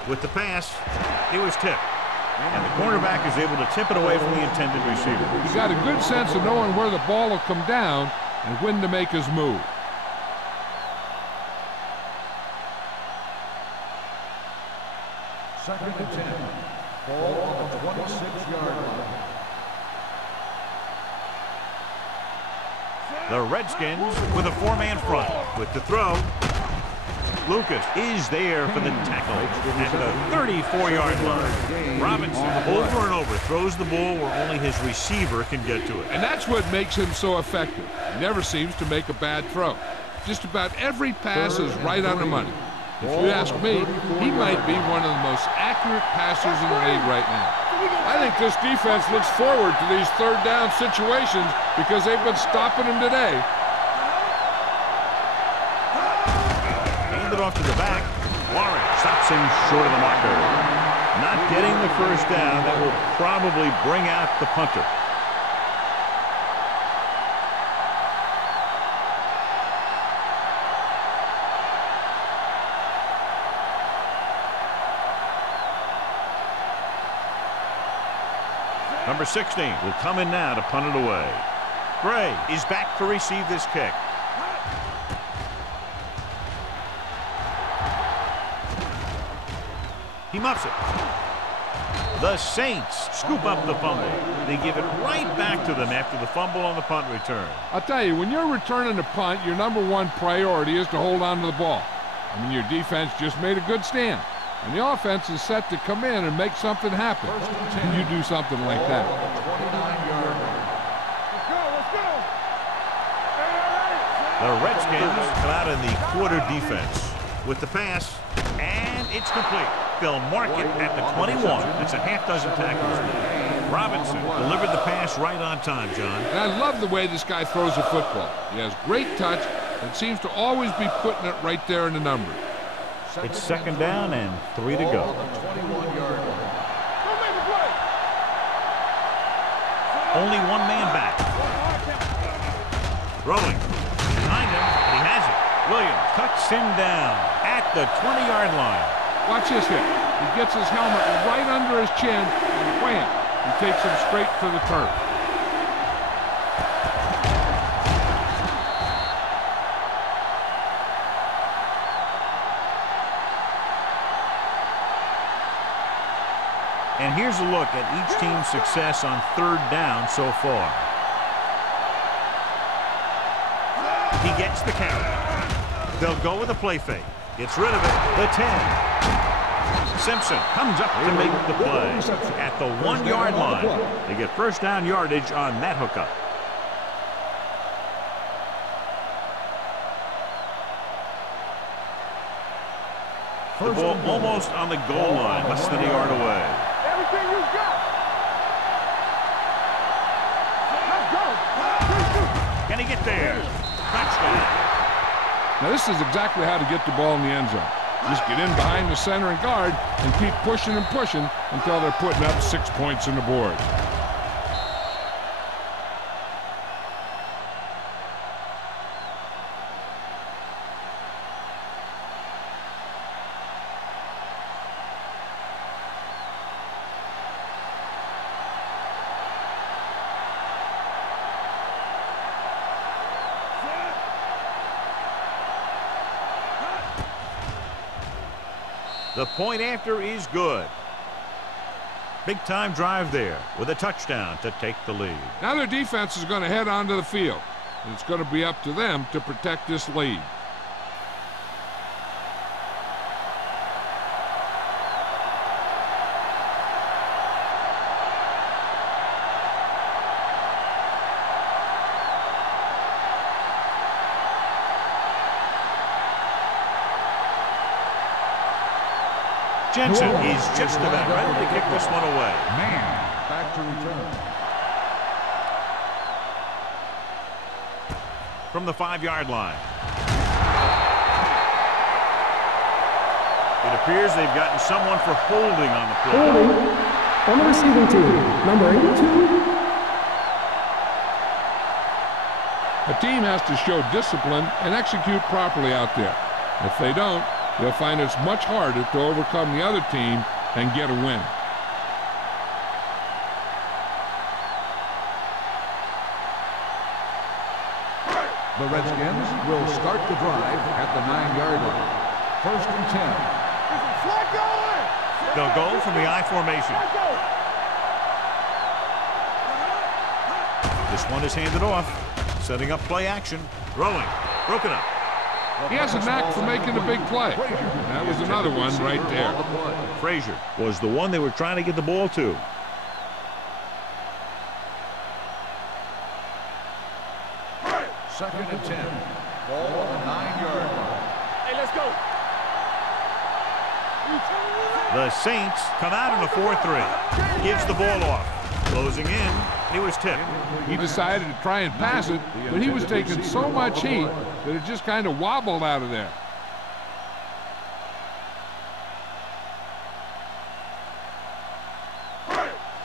With the pass, it was tipped. And the cornerback is able to tip it away from the intended receiver. He got a good sense of knowing where the ball will come down and when to make his move. Second and 10. Ball on the 26-yard line. The Redskins with a 4-man front. With the throw, Lucas is there for the tackle at the 34-yard line. Robinson over and over throws the ball where only his receiver can get to it. And that's what makes him so effective. He never seems to make a bad throw. Just about every pass is right on the money. If you ask me, he might be one of the most accurate passers in the league right now. I think this defense looks forward to these 3rd down situations because they've been stopping them today. Off to the back. Warren stops him short of the marker. Not getting the first down. That will probably bring out the punter. Number 16 will come in now to punt it away. Gray is back to receive this kick. He muffs it. The Saints scoop up the fumble. They give it right back to them after the fumble on the punt return. I'll tell you, when you're returning a punt, your #1 priority is to hold on to the ball. I mean, your defense just made a good stand. And the offense is set to come in and make something happen. And you do something like that. 29-yard line. Let's go. The Redskins come out in the quarter defense with the pass, and it's complete. They'll mark it at the 21. It's a half dozen tackles. Robinson delivered the pass right on time, John. And I love the way this guy throws a football. He has great touch and seems to always be putting it right there in the numbers. It's second down and 3 to go. 21-yard line. Only one man back. Throwing. Behind him, and he has it. Williams cuts him down at the 20-yard line. Watch this hit. He gets his helmet right under his chin, and wham, he takes him straight to the turf. And here's a look at each team's success on third down so far. He gets the carry. They'll go with a play fake. Gets rid of it. The 10. Simpson comes up to make the play at the 1-yard line. They get first down yardage on that hookup. The ball almost on the goal line, less than a yard away. Everything you got. Let's go. Can he get there? Touchdown. Now this is exactly how to get the ball in the end zone. Just get in behind the center and guard and keep pushing and pushing until they're putting up 6 points on the board. The point after is good. Big time drive there with a touchdown to take the lead. Now their defense is going to head onto the field. And it's going to be up to them to protect this lead. Jensen is just about ready to kick this one away. Man, back to return. From the 5-yard line. It appears they've gotten someone for holding on the play. Holding on the receiving team, number 82. A team has to show discipline and execute properly out there. If they don't, they'll find it's much harder to overcome the other team and get a win. The Redskins will start the drive at the 9-yard line. First and 10. Flag going. They'll go from the I formation. This one is handed off. Setting up play action. Throwing. Broken up. He has a knack for making a big play. That was another one right there. Frazier was the one they were trying to get the ball to. Second and 10. Ball on the 9-yard line. Hey, let's go. The Saints come out in a 4-3. Gives the ball off. Closing in. He was tipped. He decided to try and pass it, but he was taking so much heat that it just kind of wobbled out of there.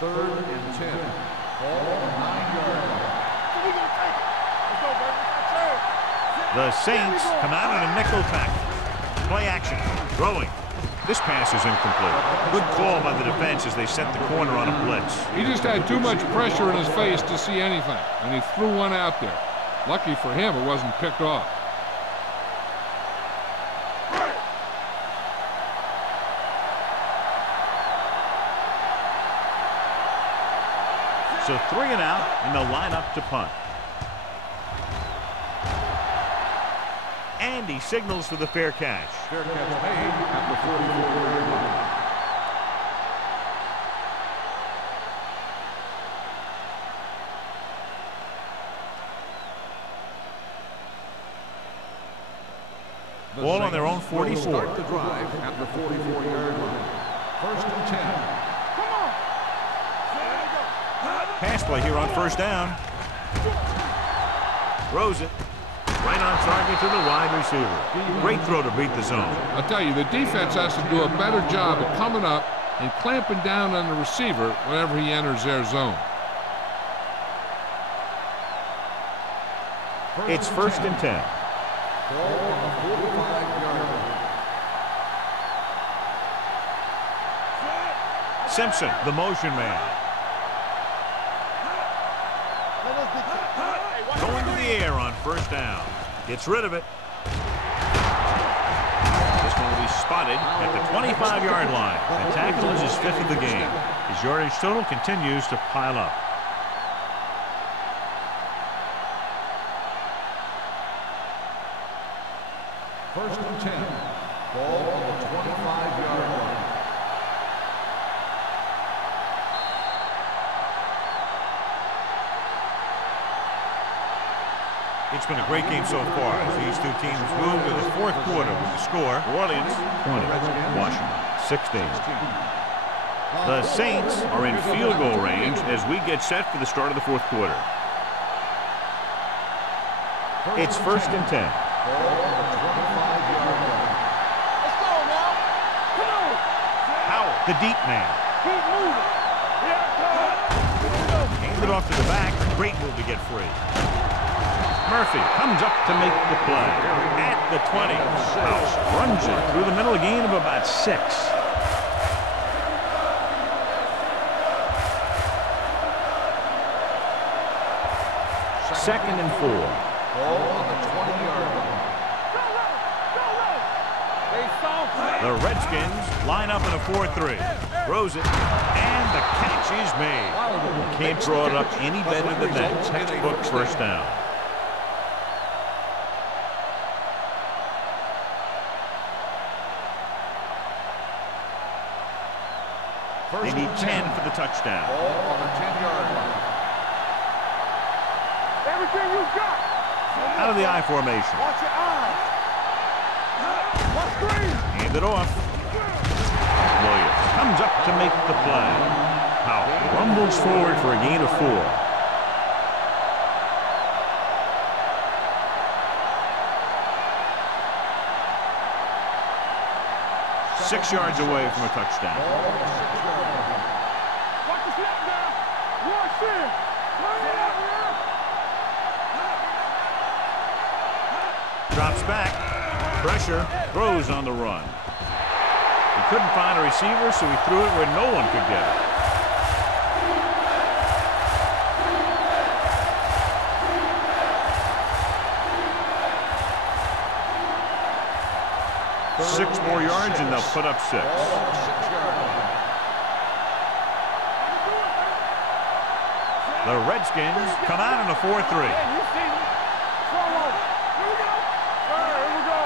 Third and 10. Ball on the 9-yard line. The Saints come out in a nickel tackle. Play action. Throwing. This pass is incomplete. Good call by the defense as they set the corner on a blitz. He just had too much pressure in his face to see anything, and he threw one out there. Lucky for him, it wasn't picked off. So 3 and out, and they'll line up to punt. And he signals for the fair catch. Fair catch made at the 44-yard line. Ball on their own 44. Start the drive at the 44-yard line. 1st and 10. Come on. Pass play here on 1st down. Throws it. Right on target to the wide receiver. Great throw to beat the zone. I'll tell you, the defense has to do a better job of coming up and clamping down on the receiver whenever he enters their zone. It's 1st and 10. Ball on the 45-yard line. Simpson, the motion man. Going to the air on 1st down. Gets rid of it. This one will be spotted at the 25-yard line. The tackle is his 5th of the game. His yardage total continues to pile up. First and 10. Ball on the 25-yard line. It's been a great game so far as these two teams move to the 4th quarter with the score. New Orleans 20, Washington 16. The Saints are in field goal range as we get set for the start of the 4th quarter. It's 1st and 10. Ball on the 25-yard line. Let's go now. Come on. Howell, the deep man. Keep moving. Hand it off to the back. Great move to get free. Murphy comes up to make the play at the 20. House runs it through the middle, a gain of about 6. Second and 4. Ball on the 20-yard line. The Redskins line up in a 4-3. Throws it, and the catch is made. Can't draw it up any better than that. Textbook 1st down. They need 10 for the touchdown. Ball on the 10-yard line. Everything you got. Out of the I formation. Watch your eyes. Watch screen. Hand it off. Williams comes up to make the play. Howell rumbles forward for a gain of 4. Six yards away from a touchdown. Ball on the 6-yard line. Watch the snap now. Watch it. Turn it up now. Drops back. Pressure. Throws on the run. He couldn't find a receiver, so he threw it where no one could get it. Six more yards and they'll put up 6. Ball on the 6-yard line. The Redskins come out in a 4-3. Hey, you see me. Slow on. Here we go. All right, here we go.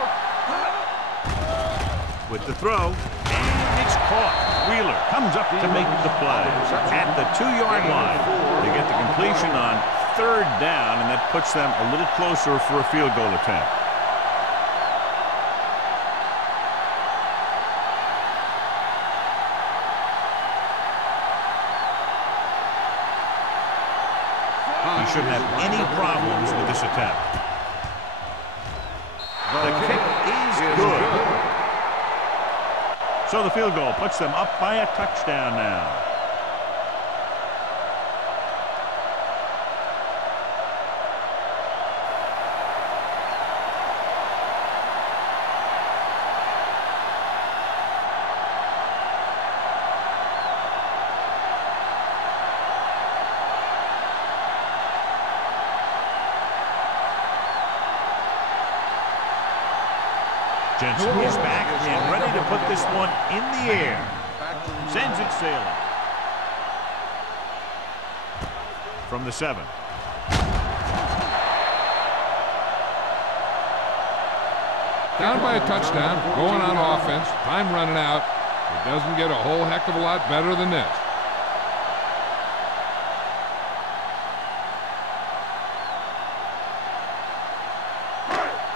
With the throw, and it's caught. Wheeler comes up to make the play at the 2-yard line. They get the completion on 3rd down, and that puts them a little closer for a field goal attempt. He shouldn't have any problems with this attempt. The kick is good. So the field goal puts them up by a touchdown now. Jensen is back and ready to put this one in the air. Sends it sailing. from the 7. Down by a touchdown, going on offense, time running out. It doesn't get a whole heck of a lot better than this.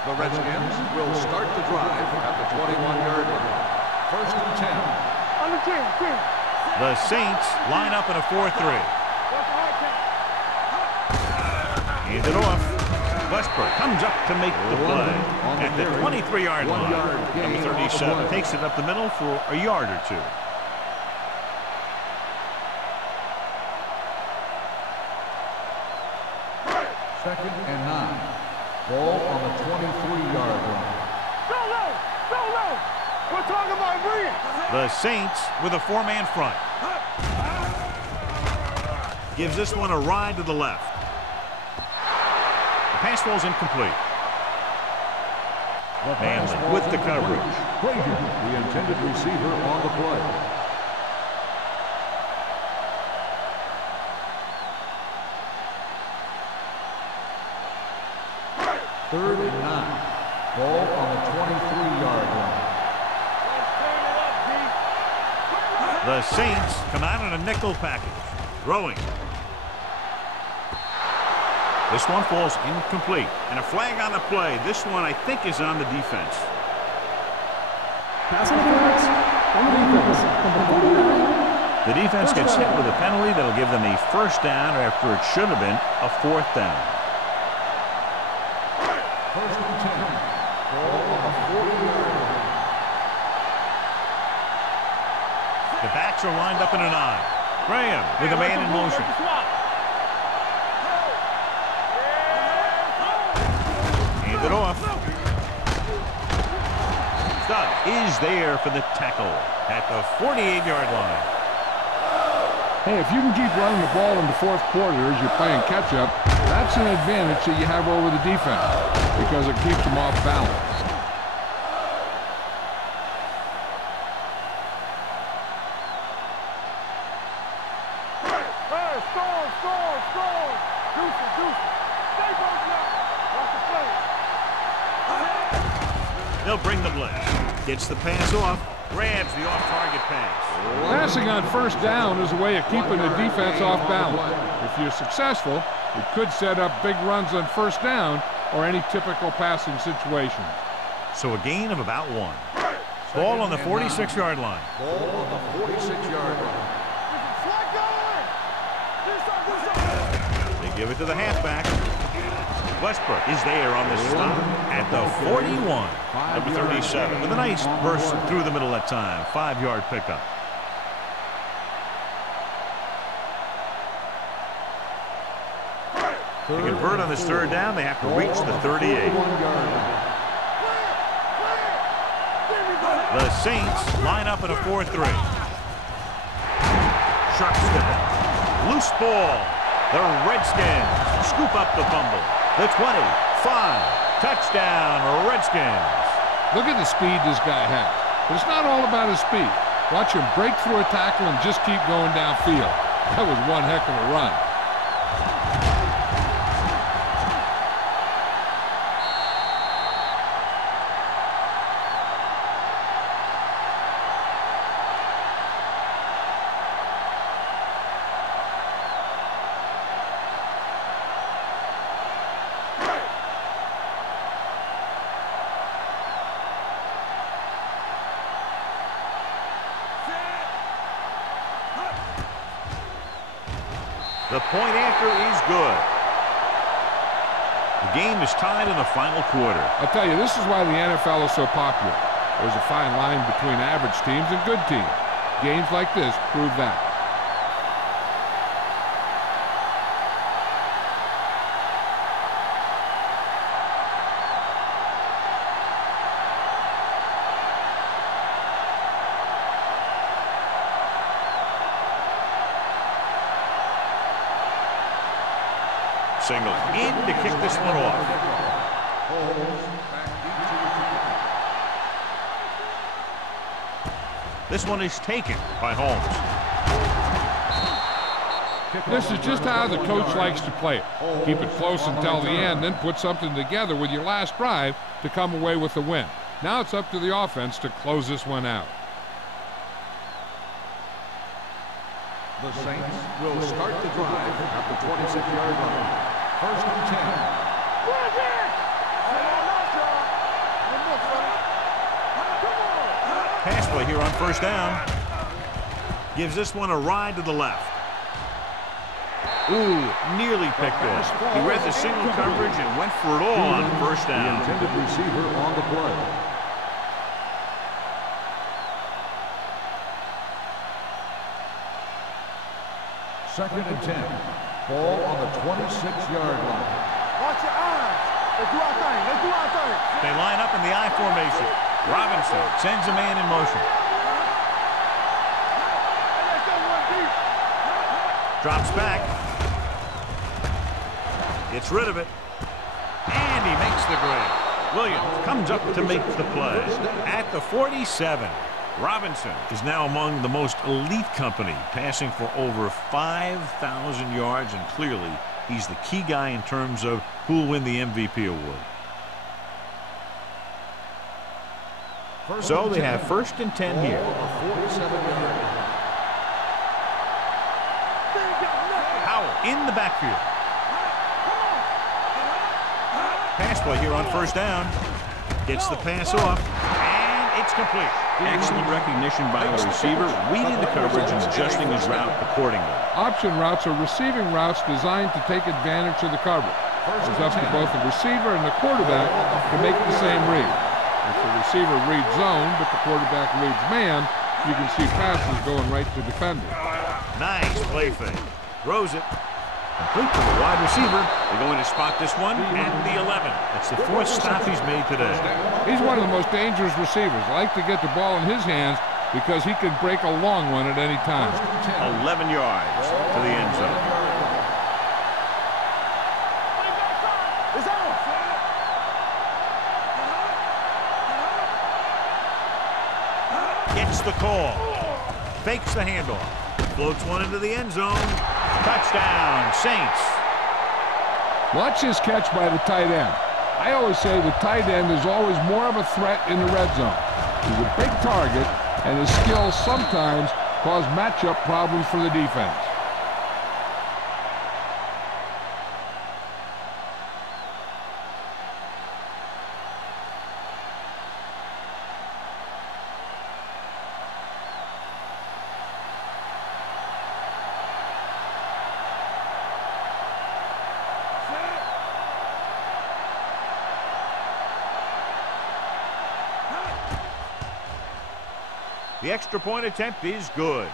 The Redskins will start the drive at the 21-yard line. 1st and 10. On the 10. The Saints line up in a 4-3. Hand it off. Westbrook comes up to make the play at the 23-yard line. Number 37 takes it up the middle for a yard or two. Second and 9. Ball on the 23-yard line. Go low. We're talking about bringing. The Saints with a 4-man front. Gives this one a ride to the left. The pass ball's incomplete. Manley with the coverage. Frazier, the intended receiver on the play. Third and 9. Ball on the 23-yard line. The Saints come out in a nickel package. Throwing. This one falls incomplete. And a flag on the play. This one, I think, is on the defense. Pass interference on the defense. The defense gets hit with a penalty that'll give them a 1st down after it should have been a 4th down. 1st and 10. Ball on the 40-yard line. The backs are lined up in a 9. Graham with a man in motion. Hand it off. Studd is there for the tackle at the 48-yard line. Hey, if you can keep running the ball in the 4th quarter as you're playing catch-up, that's an advantage that you have over the defense because it keeps them off balance. Score. Deuce. Stay broken up. Watch the play. They'll bring the blitz. Gets the pass off. Grabs the off-target pass. Passing on 1st down is a way of keeping the defense off balance. If you're successful, it could set up big runs on 1st down or any typical passing situation. So a gain of about 1. Ball on the 46-yard line. Ball on the 46-yard line. They give it to the halfback. Westbrook is there on the stop at the 41. Number 37 with a nice burst through the middle that time. 5-yard pickup. To convert on this 3rd down, they have to reach the 38. The Saints line up in a 4-3. Sharp step. Loose ball. The Redskins scoop up the fumble. The 20, 5, touchdown, Redskins. Look at the speed this guy has. But it's not all about his speed. Watch him break through a tackle and just keep going downfield. That was one heck of a run. The point after is good. The game is tied in the final quarter. I'll tell you, this is why the NFL is so popular. There's a fine line between average teams and good teams. Games like this prove that. Single in to kick this one off. This one is taken by Holmes. This is just how the coach likes to play it. Keep it close until the end, then put something together with your last drive to come away with the win. Now it's up to the offense to close this one out. The Saints will start the drive at the 26-yard line. First and 10. Pass play here on first down. Gives this one a ride to the left. Ooh, nearly picked off. He read the single coverage and went for it all on first down. The intended receiver on the play. Second and 10. Ball on the 26-yard line. Watch your eyes. Let's do our thing. Let's do our thing. They line up in the I formation. Robinson sends a man in motion. Drops back. Gets rid of it. And he makes the grab. Williams comes up to make the play. At the 47. Robinson is now among the most elite company, passing for over 5,000 yards, and clearly he's the key guy in terms of who will win the MVP award. So they have first and 10 here. Howell in the backfield. Pass play here on first down. Gets the pass off, and it's complete. Excellent recognition by the receiver, reading the coverage and adjusting his route accordingly. Option routes are receiving routes designed to take advantage of the coverage. It's up to both the receiver and the quarterback to make the same read. If the receiver reads zone, but the quarterback reads man, you can see passes going right to defender. Nice play fake. Throws it. Complete to the wide receiver. They're going to spot this one at the 11. That's the fourth stop he's made today. He's one of the most dangerous receivers. I like to get the ball in his hands because he can break a long one at any time. 11 yards to the end zone. Gets the call. Fakes the handoff. Floats one into the end zone. Touchdown, Saints. Watch his catch by the tight end. I always say the tight end is always more of a threat in the red zone. He's a big target, and his skills sometimes cause matchup problems for the defense. The extra point attempt is good.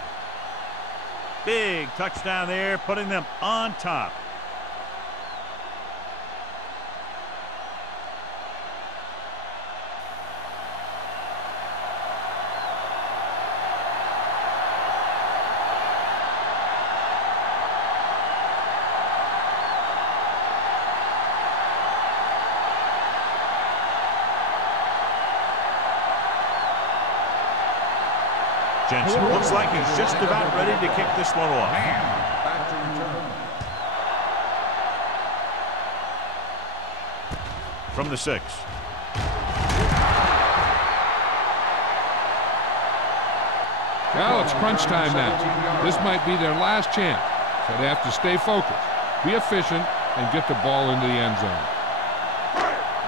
Big touchdown there, putting them on top. Jensen looks like he's just about ready to kick this one off. Back to return. From the 6. Well, it's crunch time now. This might be their last chance, so they have to stay focused, be efficient, and get the ball into the end zone.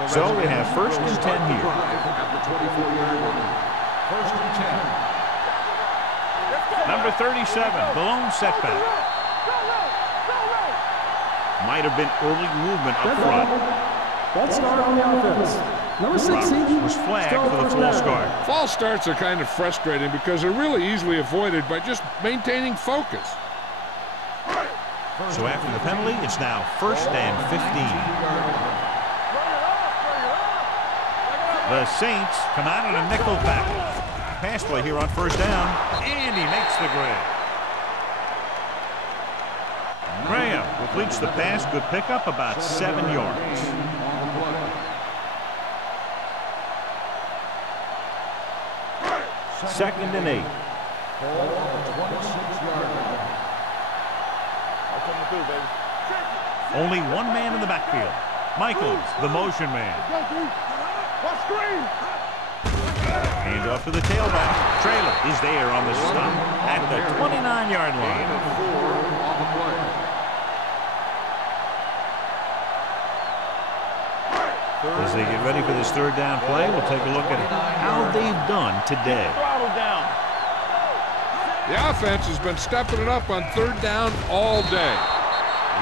So they have first and 10 here. At the 24-yard line. First and 10. Number 37, the lone setback. Might have been early movement up front. False start on the offense. Number 16 was flagged for the false start. False starts are kind of frustrating because they're really easily avoided by just maintaining focus. So after the penalty, it's now first and 15. The Saints come out in a nickel package. Pass play here on first down, and he makes the grab. Graham completes the pass. Good pickup, about 7 yards. Second and 8. Coming through, baby. Only one man in the backfield. Michaels, the motion man. What screen? Hand off to the tailback. Trailer is there on the stop at the 29-yard line. Gain of 4 on the play. As they get ready for this third down play, we'll take a look at how they've done today. Throttle down. The offense has been stepping it up on third down all day.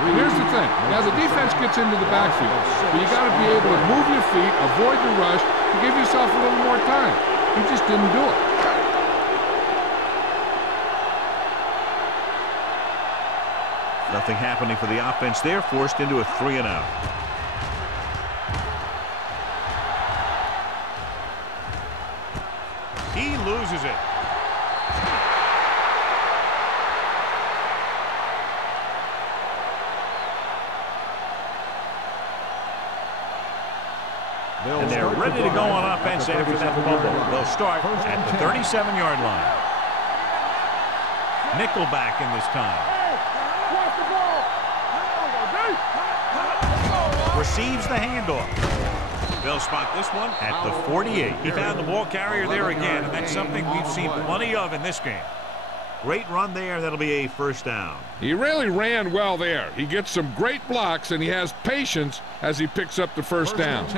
And here's the thing. Now, the defense gets into the backfield, but you got to be able to move your feet, avoid the rush, to give yourself a little more time. He just didn't do it. Nothing happening for the offense there, forced into a 3-and-out. He loses it. And they're ready to go on offense after that fumble. They'll start at the 37-yard line. Nickelback in this time. Watch the ball. Receives the handoff. They'll spot this one at the 48. He found the ball carrier there again, and that's something we've seen plenty of in this game. Great run there. That'll be a first down. He really ran well there. He gets some great blocks, and he has patience as he picks up the first down.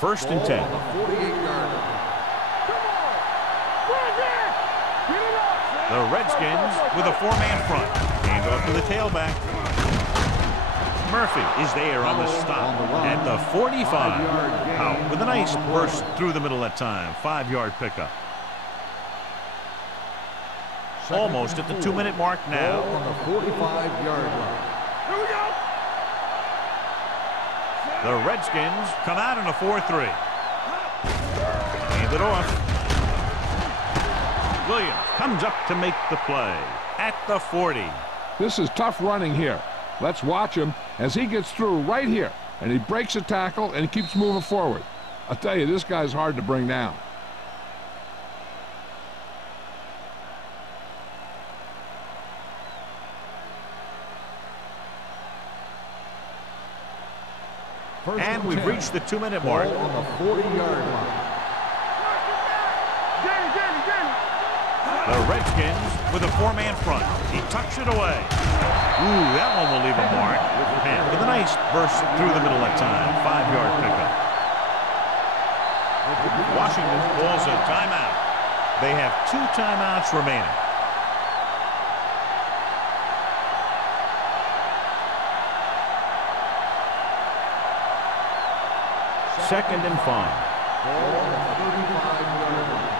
First and 10. 48-yarder. The Redskins with a 4-man front. Hand off to the tailback. Murphy is there on the stop at the 45. Out with a nice burst through the middle that time. 5-yard pickup. Almost at the 2-minute mark now. On the 45-yard line. Here we go. The Redskins come out in a 4-3. Hand it off. Williams comes up to make the play at the 40. This is tough running here. Let's watch him as he gets through right here, and he breaks a tackle and he keeps moving forward. I'll tell you, this guy's hard to bring down. And we've reached the 2-minute mark. On the 40-yard line. The Redskins with a 4-man front. He tucks it away. Ooh, that one will leave a mark. And with a nice burst through the middle that time. 5-yard pickup. Washington calls a timeout. They have 2 timeouts remaining. Second and 5. Ball on the 35-yard line.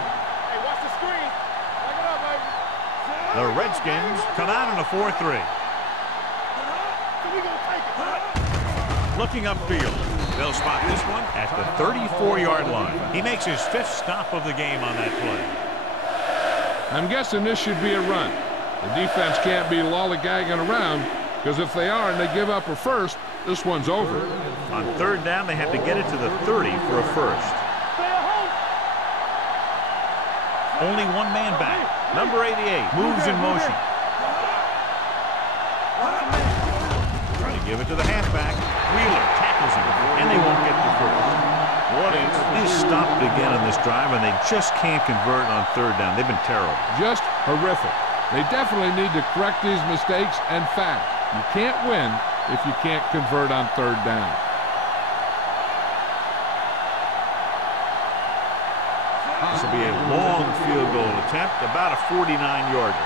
Hey, watch the screen. Back it up, baby. The Redskins come out in a 4-3. We gonna take it. Looking upfield. They'll spot this one at the 34-yard line. He makes his 5th stop of the game on that play. I'm guessing this should be a run. The defense can't be lollygagging around, because if they are and they give up a first, this one's over. On third down, they have to get it to the 30 for a first. Only one man back. Number 88 moves in motion. Trying to give it to the halfback. Wheeler tackles him, and they won't get the first. What is stopped again on this drive, and they just can't convert on third down. They've been terrible. Just horrific. They definitely need to correct these mistakes and fact. You can't win if you can't convert on third down. This will be a long field goal attempt, about a 49-yarder.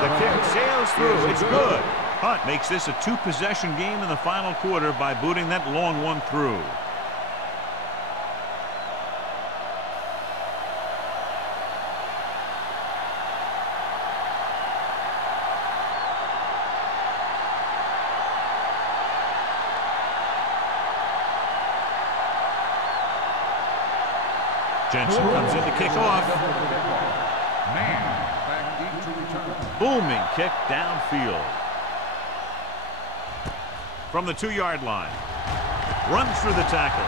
The kick sails through. It's good. Hunt makes this a 2-possession game in the final quarter by booting that long one through. Jensen comes in to kick off. Man back deep to return. Booming kick downfield. From the 2-yard line. Runs through the tackle.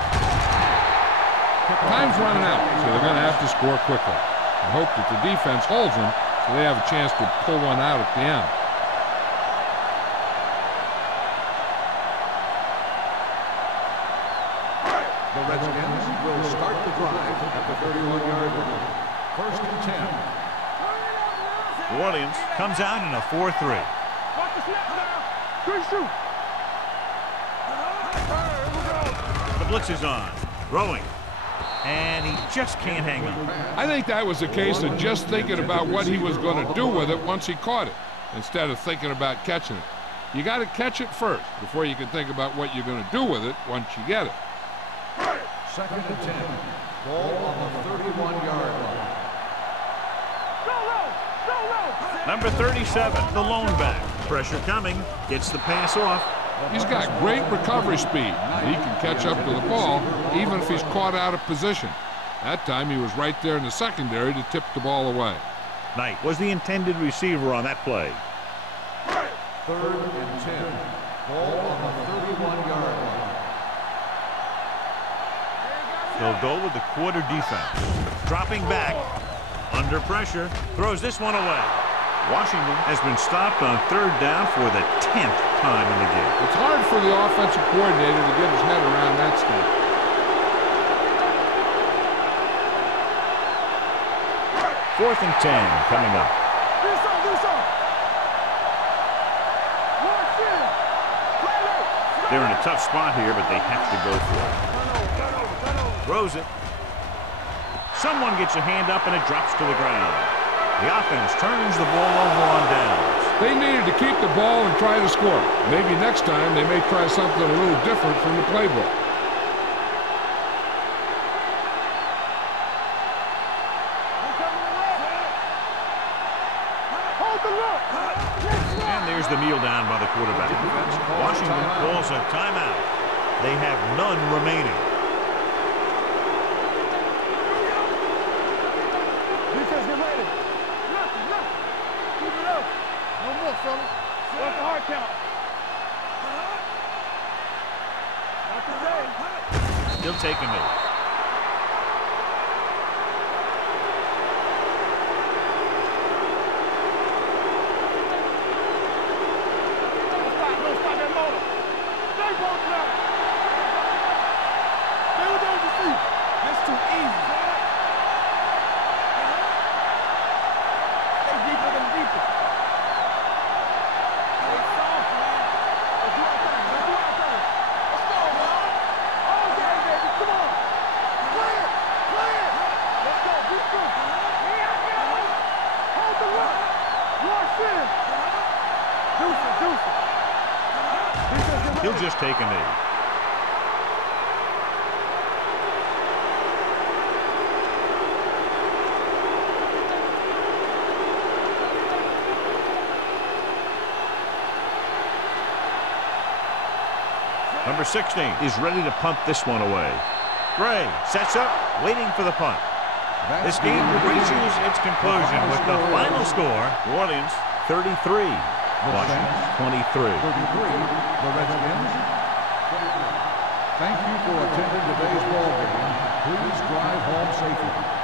Time's running out, so they're going to have to score quickly. I hope that the defense holds them so they have a chance to pull one out at the end. The Redskins will start the drive at the 31-yard line. 1st and 10. New Orleans comes out in a 4-3. Watch the snap now. Good shoot. The blitz is on. Throwing. And he just can't hang on. I think that was a case of just thinking about what he was going to do with it once he caught it, instead of thinking about catching it. You got to catch it first before you can think about what you're going to do with it once you get it. 2nd and 10. Ball on the 31-yard line. Number 37, the lone back. Pressure coming. Gets the pass off. He's got great recovery speed. He can catch up to the ball even if he's caught out of position. That time he was right there in the secondary to tip the ball away. Knight was the intended receiver on that play. 3rd and 10. Ball on the 31-yard line. They'll go with the quarter defense. Dropping back. Under pressure. Throws this one away. Washington has been stopped on 3rd down for the 10th time in the game. It's hard for the offensive coordinator to get his head around that stuff. 4th and 10 coming up. They're in a tough spot here, but they have to go for it. Throws it. Someone gets a hand up and it drops to the ground. The offense turns the ball over on downs. They needed to keep the ball and try to score. Maybe next time they may try something a little different from the playbook. And there's the kneel down by the quarterback. Washington calls a timeout. They have none remaining. Defense, get ready. Nothing. Keep it up. No more, fellas. What's the hard count? Not today. He'll take a minute. Don't stop that motor. Stay bolted out. Stay with those feet. That's too easy. Stay deeper than deeper. Stay soft, man. Let's do our thing. Let's go, man. All day, baby. Come on. Play it. Let's go. Be true. Here I go. Hold the rock. Rush in. Deuce it. He'll just take a knee. Number 16 is ready to punt this one away. Gray sets up, waiting for the punt. This game reaches its conclusion with the final score, New Orleans 33. Washington 23. 33, the Redskins. Thank you for attending today's ball game. Please drive home safely.